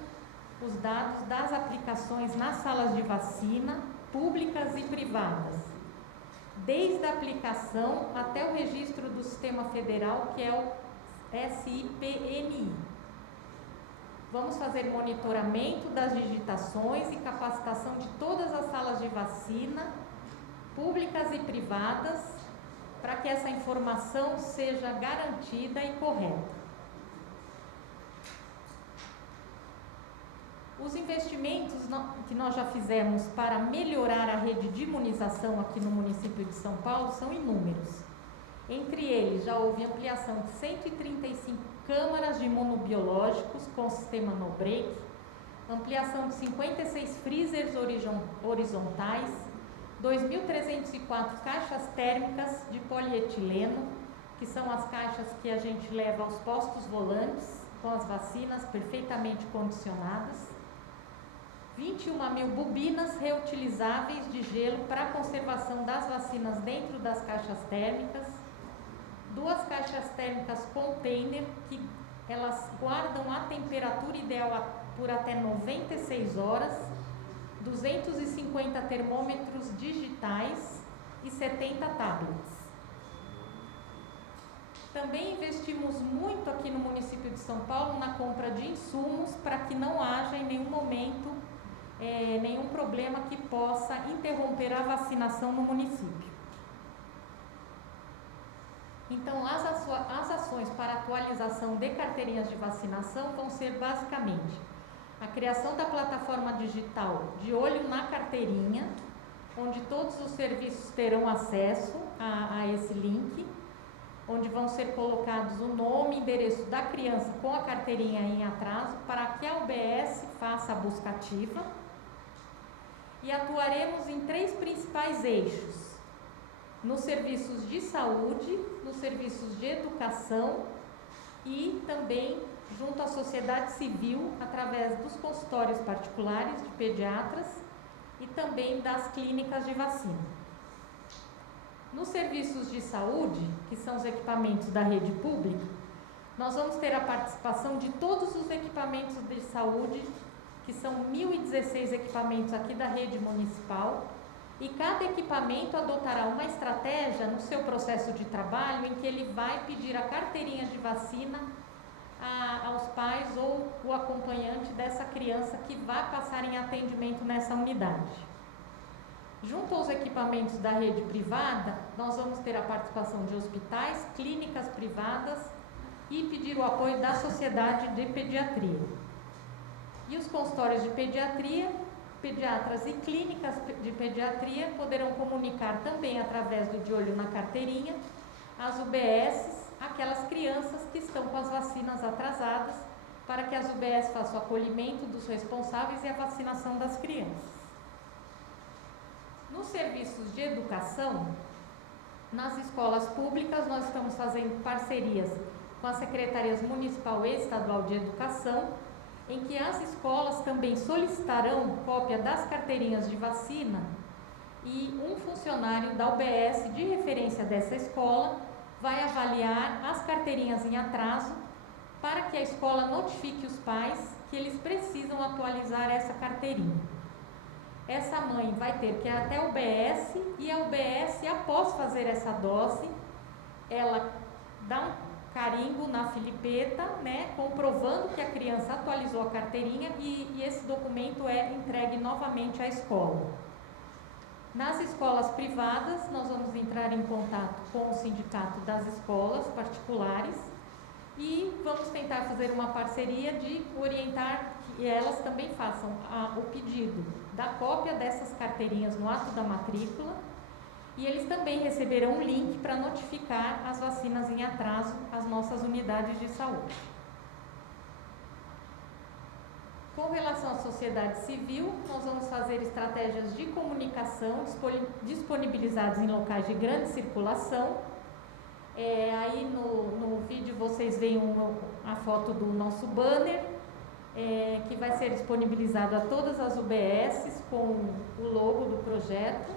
os dados das aplicações nas salas de vacina, públicas e privadas, desde a aplicação até o registro do Sistema Federal, que é o SIPMI. Vamos fazer monitoramento das digitações e capacitação de todas as salas de vacina, públicas e privadas, para que essa informação seja garantida e correta. Os investimentos que nós já fizemos para melhorar a rede de imunização aqui no município de São Paulo são inúmeros. Entre eles, já houve ampliação de 135 câmaras de imunobiológicos com o sistema no-break, ampliação de 56 freezers horizontais, 2.304 caixas térmicas de polietileno, que são as caixas que a gente leva aos postos volantes, com as vacinas perfeitamente condicionadas, 21.000 bobinas reutilizáveis de gelo para a conservação das vacinas dentro das caixas térmicas, 2 caixas térmicas container, que elas guardam a temperatura ideal por até 96 horas, 250 termômetros digitais e 70 tablets. Também investimos muito aqui no município de São Paulo na compra de insumos para que não haja em nenhum momento nenhum problema que possa interromper a vacinação no município. Então, as ações para atualização de carteirinhas de vacinação vão ser basicamente a criação da plataforma digital de olho na carteirinha, onde todos os serviços terão acesso a esse link, onde vão ser colocados o nome e endereço da criança com a carteirinha em atraso, para que a UBS faça a busca ativa. E atuaremos em 3 principais eixos: nos serviços de saúde, nos serviços de educação e também junto à sociedade civil, através dos consultórios particulares de pediatras e também das clínicas de vacina. Nos serviços de saúde, que são os equipamentos da rede pública, nós vamos ter a participação de todos os equipamentos de saúde, que são 1.016 equipamentos aqui da rede municipal, e cada equipamento adotará uma estratégia no seu processo de trabalho em que ele vai pedir a carteirinha de vacina aos pais ou o acompanhante dessa criança que vai passar em atendimento nessa unidade. Junto aos equipamentos da rede privada, nós vamos ter a participação de hospitais, clínicas privadas e pedir o apoio da Sociedade de Pediatria. E os consultórios de pediatria, pediatras e clínicas de pediatria poderão comunicar também através do de olho na carteirinha às UBSs, aquelas crianças que estão com as vacinas atrasadas, para que as UBS façam o acolhimento dos responsáveis e a vacinação das crianças. Nos serviços de educação, nas escolas públicas, nós estamos fazendo parcerias com as secretarias municipal e estadual de educação, em que as escolas também solicitarão cópia das carteirinhas de vacina, e um funcionário da UBS de referência dessa escola vai avaliar as carteirinhas em atraso, para que a escola notifique os pais que eles precisam atualizar essa carteirinha. Essa mãe vai ter que ir até a UBS, e a UBS, após fazer essa dose, ela carimbo na filipeta, né, comprovando que a criança atualizou a carteirinha e esse documento é entregue novamente à escola. Nas escolas privadas, nós vamos entrar em contato com o sindicato das escolas particulares e vamos tentar fazer uma parceria de orientar que elas também façam o pedido da cópia dessas carteirinhas no ato da matrícula, e eles também receberão um link para notificar as vacinas em atraso às nossas unidades de saúde. Com relação à sociedade civil, nós vamos fazer estratégias de comunicação disponibilizadas em locais de grande circulação. Aí no vídeo vocês veem a foto do nosso banner, que vai ser disponibilizado a todas as UBSs com o logo do projeto,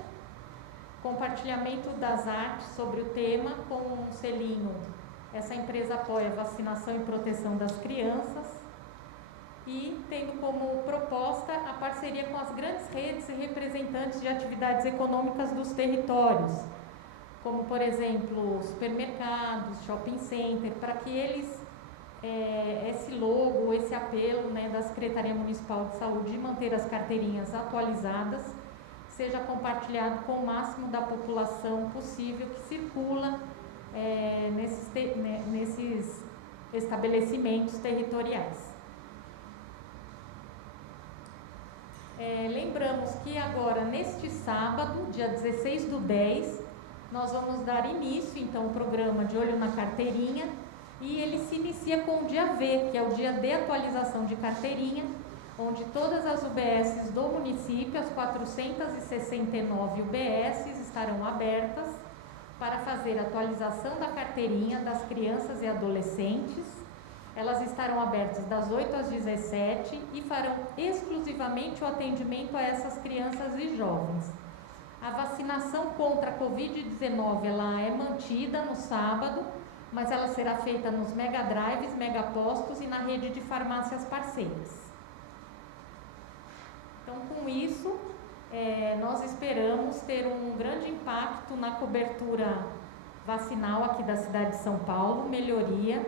compartilhamento das artes sobre o tema com um selinho. Essa empresa apoia a vacinação e proteção das crianças, e tendo como proposta a parceria com as grandes redes e representantes de atividades econômicas dos territórios, como, por exemplo, supermercados, shopping center, para que eles, esse logo, esse apelo, né, da Secretaria Municipal de Saúde de manter as carteirinhas atualizadas, seja compartilhado com o máximo da população possível que circula nesses estabelecimentos territoriais. Lembramos que agora, neste sábado, dia 16/10, nós vamos dar início, então, ao programa de Olho na Carteirinha, e ele se inicia com o dia V, que é o dia de atualização de carteirinha, onde todas as UBSs do município, as 469 UBSs, estarão abertas para fazer a atualização da carteirinha das crianças e adolescentes. Elas estarão abertas das 8 às 17 e farão exclusivamente o atendimento a essas crianças e jovens. A vacinação contra a Covid-19 ela é mantida no sábado, mas ela será feita nos mega drives, megapostos e na rede de farmácias parceiras. Então, com isso, nós esperamos ter um grande impacto na cobertura vacinal aqui da cidade de São Paulo, melhoria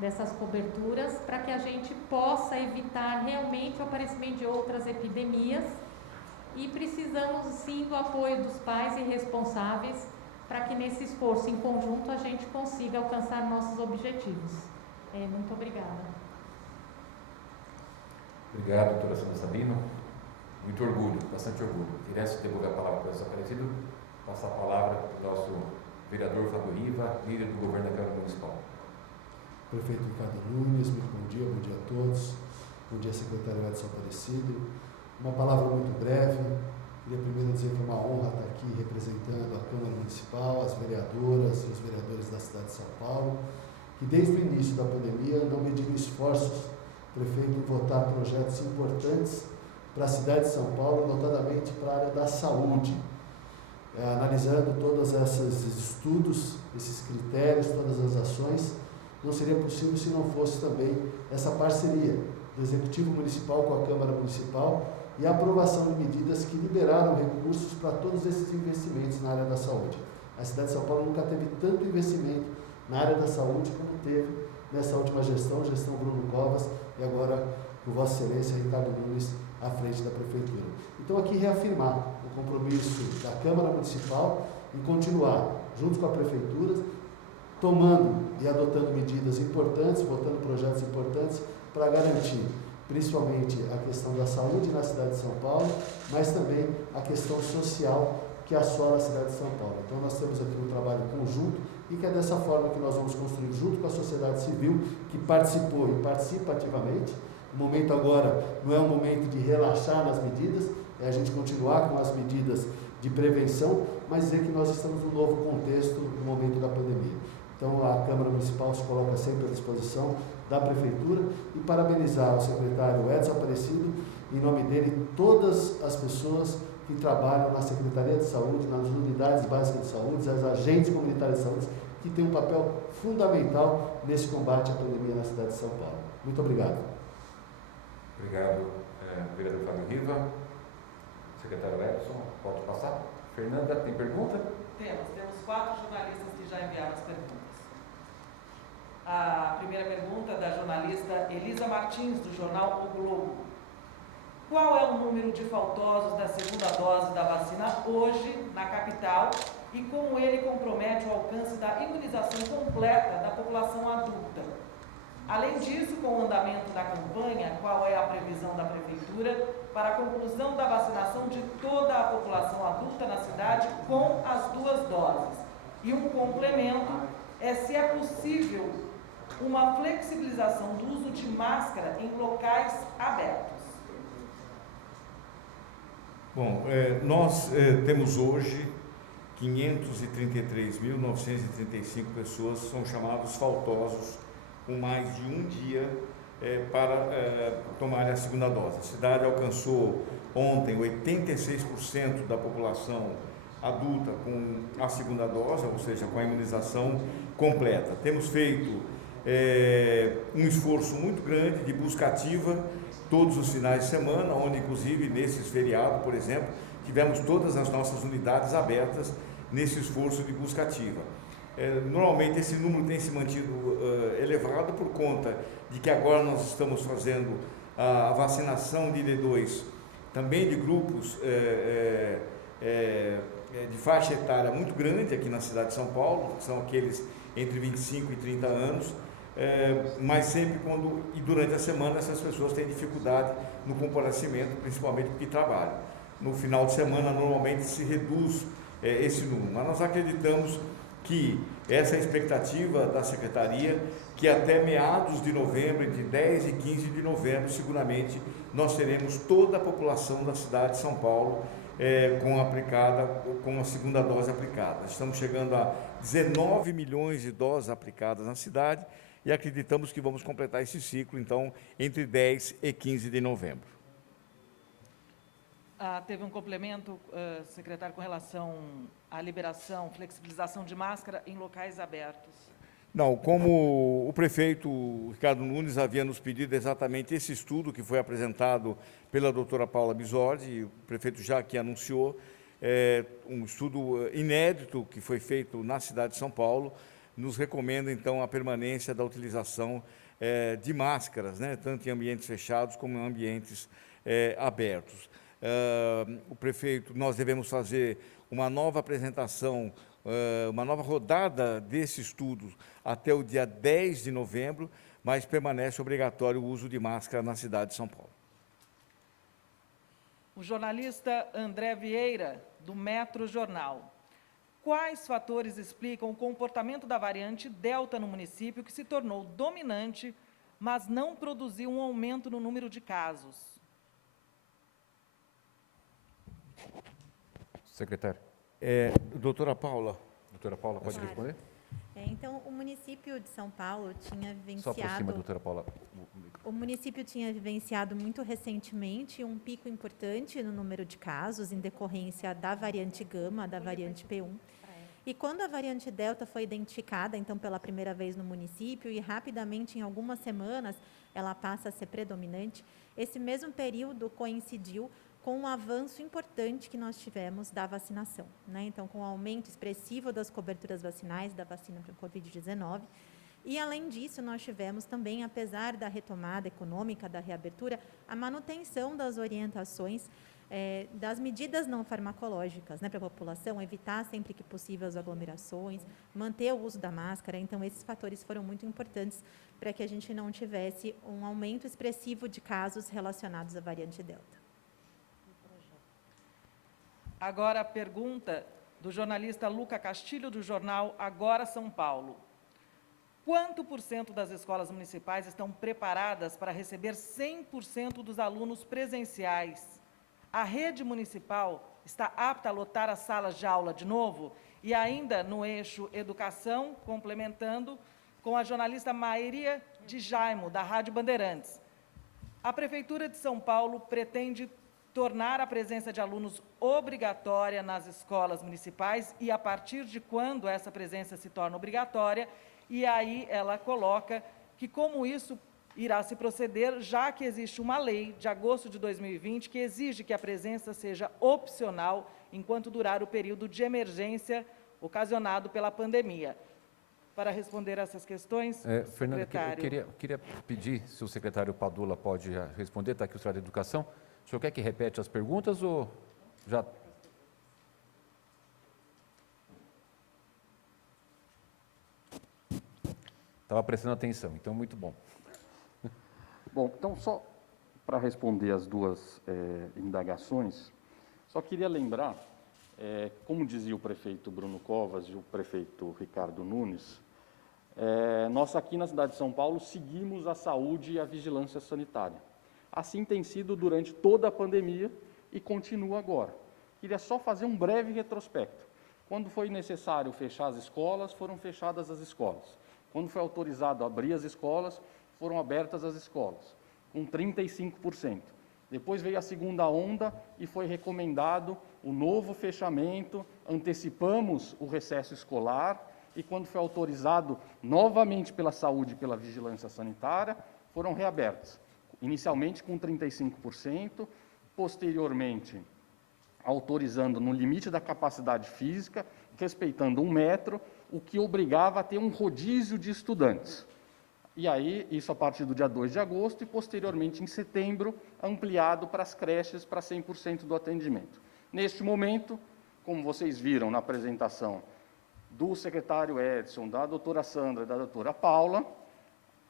dessas coberturas, para que a gente possa evitar realmente o aparecimento de outras epidemias, e precisamos sim do apoio dos pais e responsáveis para que nesse esforço em conjunto a gente consiga alcançar nossos objetivos. Muito obrigada. Obrigado, doutora Sandra Sabino. Muito orgulho, bastante orgulho. Queria devolver a palavra para o desaparecido, passar a palavra para o nosso vereador Fábio Riva, líder do governo da Câmara Municipal. Prefeito Ricardo Nunes, muito bom dia a todos. Bom dia, secretário Edson Aparecido. Uma palavra muito breve. Queria primeiro dizer que é uma honra estar aqui representando a Câmara Municipal, as vereadoras e os vereadores da cidade de São Paulo, que desde o início da pandemia não mediram esforços, prefeito, em votar projetos importantes para a cidade de São Paulo, notadamente para a área da saúde. Analisando todos esses estudos, esses critérios, todas as ações, não seria possível se não fosse também essa parceria do Executivo Municipal com a Câmara Municipal e a aprovação de medidas que liberaram recursos para todos esses investimentos na área da saúde. A cidade de São Paulo nunca teve tanto investimento na área da saúde como teve nessa última gestão Bruno Covas, e agora com Vossa Excelência Ricardo Nunes à frente da Prefeitura. Então, aqui reafirmar o compromisso da Câmara Municipal em continuar, junto com a Prefeitura, tomando e adotando medidas importantes, votando projetos importantes para garantir, principalmente, a questão da saúde na cidade de São Paulo, mas também a questão social que assola a cidade de São Paulo. Então, nós temos aqui um trabalho conjunto e que é dessa forma que nós vamos construir, junto com a sociedade civil, que participou e participa ativamente. O momento agora não é um momento de relaxar nas medidas, é a gente continuar com as medidas de prevenção, mas dizer que nós estamos num novo contexto no momento da pandemia. Então, a Câmara Municipal se coloca sempre à disposição da Prefeitura, e parabenizar o secretário Edson Aparecido, em nome dele, todas as pessoas que trabalham na Secretaria de Saúde, nas unidades básicas de saúde, as agentes comunitárias de saúde, que têm um papel fundamental nesse combate à pandemia na cidade de São Paulo. Muito obrigado. Obrigado, vereador Fábio Riva. Secretário Edson, pode passar. Fernanda, tem pergunta? Temos 4 jornalistas que já enviaram as perguntas. A primeira pergunta da jornalista Elisa Martins, do jornal O Globo. Qual é o número de faltosos da segunda dose da vacina hoje na capital e como ele compromete o alcance da imunização completa da população adulta? Além disso, com o andamento da campanha, qual é a previsão da Prefeitura para a conclusão da vacinação de toda a população adulta na cidade com as 2 doses? E um complemento é se é possível uma flexibilização do uso de máscara em locais abertos. Bom, nós temos hoje 533.935 pessoas que são chamados faltosos com mais de um dia para tomar a segunda dose. A cidade alcançou ontem 86% da população adulta com a segunda dose, ou seja, com a imunização completa. Temos feito um esforço muito grande de busca ativa todos os finais de semana, onde inclusive nesses feriados, por exemplo, tivemos todas as nossas unidades abertas nesse esforço de busca ativa. Normalmente esse número tem se mantido elevado por conta de que agora nós estamos fazendo a vacinação de D2 também de grupos de faixa etária muito grande aqui na cidade de São Paulo, que são aqueles entre 25 e 30 anos, mas sempre e durante a semana essas pessoas têm dificuldade no comparecimento, principalmente porque trabalham. No final de semana normalmente se reduz esse número, mas nós acreditamos que essa é a expectativa da Secretaria, que até meados de novembro, entre 10 e 15 de novembro, seguramente nós teremos toda a população da cidade de São Paulo com a segunda dose aplicada. Estamos chegando a 19 milhões de doses aplicadas na cidade e acreditamos que vamos completar esse ciclo, então, entre 10 e 15 de novembro. Teve um complemento, secretário, com relação à liberação, flexibilização de máscara em locais abertos. Não, como o prefeito Ricardo Nunes havia nos pedido exatamente esse estudo que foi apresentado pela doutora Paula Bisordi, o prefeito já aqui anunciou, um estudo inédito que foi feito na cidade de São Paulo, nos recomenda, então, a permanência da utilização de máscaras, né, tanto em ambientes fechados como em ambientes abertos. O prefeito, nós devemos fazer uma nova apresentação, uma nova rodada desse estudo até o dia 10 de novembro, mas permanece obrigatório o uso de máscara na cidade de São Paulo. O jornalista André Vieira, do Metro Jornal. Quais fatores explicam o comportamento da variante Delta no município, que se tornou dominante, mas não produziu um aumento no número de casos? Secretário. Doutora Paula. Doutora Paula, pode responder? Então, o município de São Paulo tinha Só por cima, vivenciado... doutora Paula. O município tinha vivenciado muito recentemente um pico importante no número de casos em decorrência da variante Gama, da variante P1. E quando a variante Delta foi identificada, então, pela primeira vez no município, e rapidamente, em algumas semanas, ela passa a ser predominante, esse mesmo período coincidiu com um avanço importante que nós tivemos da vacinação, né? Então, com o aumento expressivo das coberturas vacinais da vacina para o Covid-19. E, além disso, nós tivemos também, apesar da retomada econômica, da reabertura, a manutenção das orientações das medidas não farmacológicas, né, para a população, evitar sempre que possível as aglomerações, manter o uso da máscara. Então, esses fatores foram muito importantes para que a gente não tivesse um aumento expressivo de casos relacionados à variante Delta. Agora a pergunta do jornalista Luca Castilho, do jornal Agora São Paulo. Quanto por cento das escolas municipais estão preparadas para receber 100% dos alunos presenciais? A rede municipal está apta a lotar as salas de aula de novo? E ainda no eixo educação, complementando com a jornalista Maíria de Jaimo, da Rádio Bandeirantes. A Prefeitura de São Paulo pretende tornar a presença de alunos obrigatória nas escolas municipais e a partir de quando essa presença se torna obrigatória, e aí ela coloca que como isso irá se proceder, já que existe uma lei de agosto de 2020 que exige que a presença seja opcional enquanto durar o período de emergência ocasionado pela pandemia. Para responder essas questões, Fernando, secretário. eu queria pedir se o secretário Padula pode responder, está aqui o secretário de Educação. O senhor quer que repete as perguntas ou já... Estava prestando atenção, então muito bom. Bom, então só para responder as duas indagações, só queria lembrar, como dizia o prefeito Bruno Covas e o prefeito Ricardo Nunes, nós aqui na cidade de São Paulo seguimos a saúde e a vigilância sanitária. Assim tem sido durante toda a pandemia e continua agora. Queria só fazer um breve retrospecto. Quando foi necessário fechar as escolas, foram fechadas as escolas. Quando foi autorizado abrir as escolas, foram abertas as escolas, com 35%. Depois veio a segunda onda e foi recomendado o novo fechamento, antecipamos o recesso escolar e quando foi autorizado novamente pela saúde e pela vigilância sanitária, foram reabertas. Inicialmente com 35%, posteriormente autorizando no limite da capacidade física, respeitando 1 metro, o que obrigava a ter um rodízio de estudantes. E aí, isso a partir do dia 2 de agosto e, posteriormente, em setembro, ampliado para as creches para 100% do atendimento. Neste momento, como vocês viram na apresentação do secretário Edson, da doutora Sandra e da doutora Paula,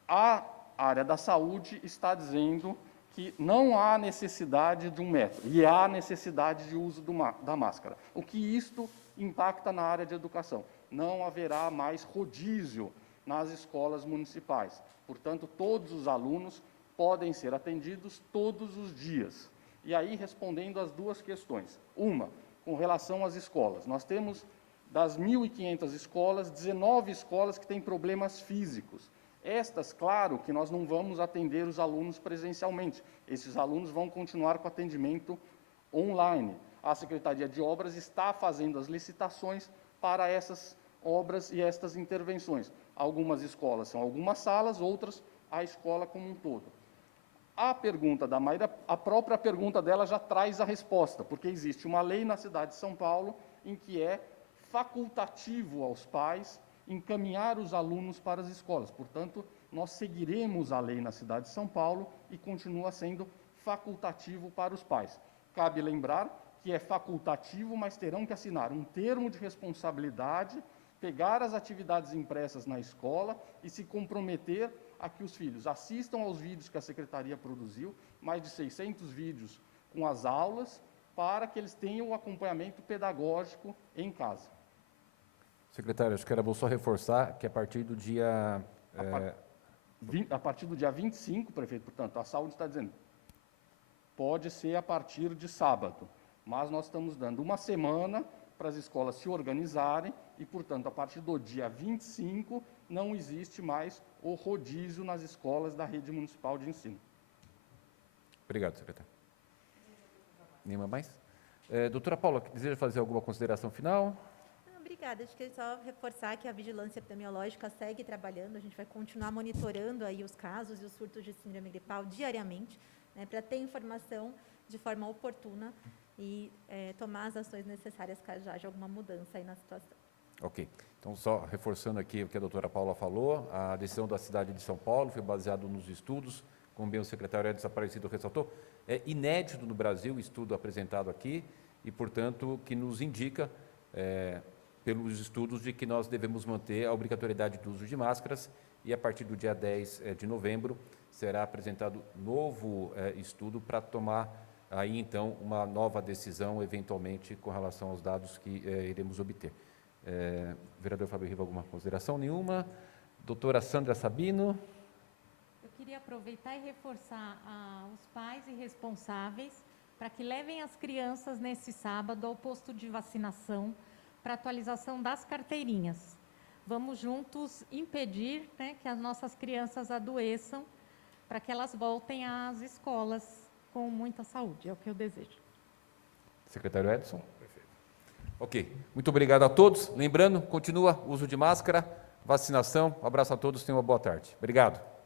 a área da saúde está dizendo que não há necessidade de 1 metro, e há necessidade de uso da máscara. O que isto impacta na área de educação? Não haverá mais rodízio nas escolas municipais. Portanto, todos os alunos podem ser atendidos todos os dias. E aí, respondendo às duas questões. Uma, com relação às escolas. Nós temos, das 1.500 escolas, 19 escolas que têm problemas físicos. Estas, claro, que nós não vamos atender os alunos presencialmente. Esses alunos vão continuar com atendimento online. A Secretaria de Obras está fazendo as licitações para essas obras e estas intervenções. Algumas escolas são algumas salas, outras a escola como um todo. A pergunta da Maíra, a própria pergunta dela já traz a resposta, porque existe uma lei na cidade de São Paulo em que é facultativo aos pais encaminhar os alunos para as escolas. Portanto, nós seguiremos a lei na cidade de São Paulo e continua sendo facultativo para os pais. Cabe lembrar que é facultativo, mas terão que assinar um termo de responsabilidade, pegar as atividades impressas na escola e se comprometer a que os filhos assistam aos vídeos que a Secretaria produziu, mais de 600 vídeos com as aulas, para que eles tenham o acompanhamento pedagógico em casa. Secretário, acho que era bom só reforçar que a partir do dia... A partir do dia 25, prefeito, portanto, a saúde está dizendo, pode ser a partir de sábado, mas nós estamos dando uma semana para as escolas se organizarem e, portanto, a partir do dia 25, não existe mais o rodízio nas escolas da rede municipal de ensino. Obrigado, secretário. Nenhuma mais? Doutora Paula, deseja fazer alguma consideração final? Obrigada. Acho que é só reforçar que a vigilância epidemiológica segue trabalhando. A gente vai continuar monitorando aí os casos e os surtos de síndrome gripal diariamente, né, para ter informação de forma oportuna e tomar as ações necessárias caso haja alguma mudança aí na situação. Ok. Então, só reforçando aqui o que a doutora Paula falou, a decisão da cidade de São Paulo foi baseada nos estudos, como bem o secretário Edson Aparecido ressaltou, é inédito no Brasil o estudo apresentado aqui e, portanto, que nos indica, pelos estudos, de que nós devemos manter a obrigatoriedade do uso de máscaras e, a partir do dia 10 de novembro, será apresentado novo estudo para tomar aí, então, uma nova decisão, eventualmente, com relação aos dados que iremos obter. Vereador Fábio Riva, alguma consideração? Nenhuma. Doutora Sandra Sabino. Eu queria aproveitar e reforçar os pais e responsáveis para que levem as crianças nesse sábado ao posto de vacinação para atualização das carteirinhas. Vamos juntos impedir, né, que as nossas crianças adoeçam, para que elas voltem às escolas com muita saúde, é o que eu desejo. Secretário Edson. Perfeito. Ok, muito obrigado a todos. Lembrando, continua o uso de máscara, vacinação. Um abraço a todos, tenham uma boa tarde. Obrigado.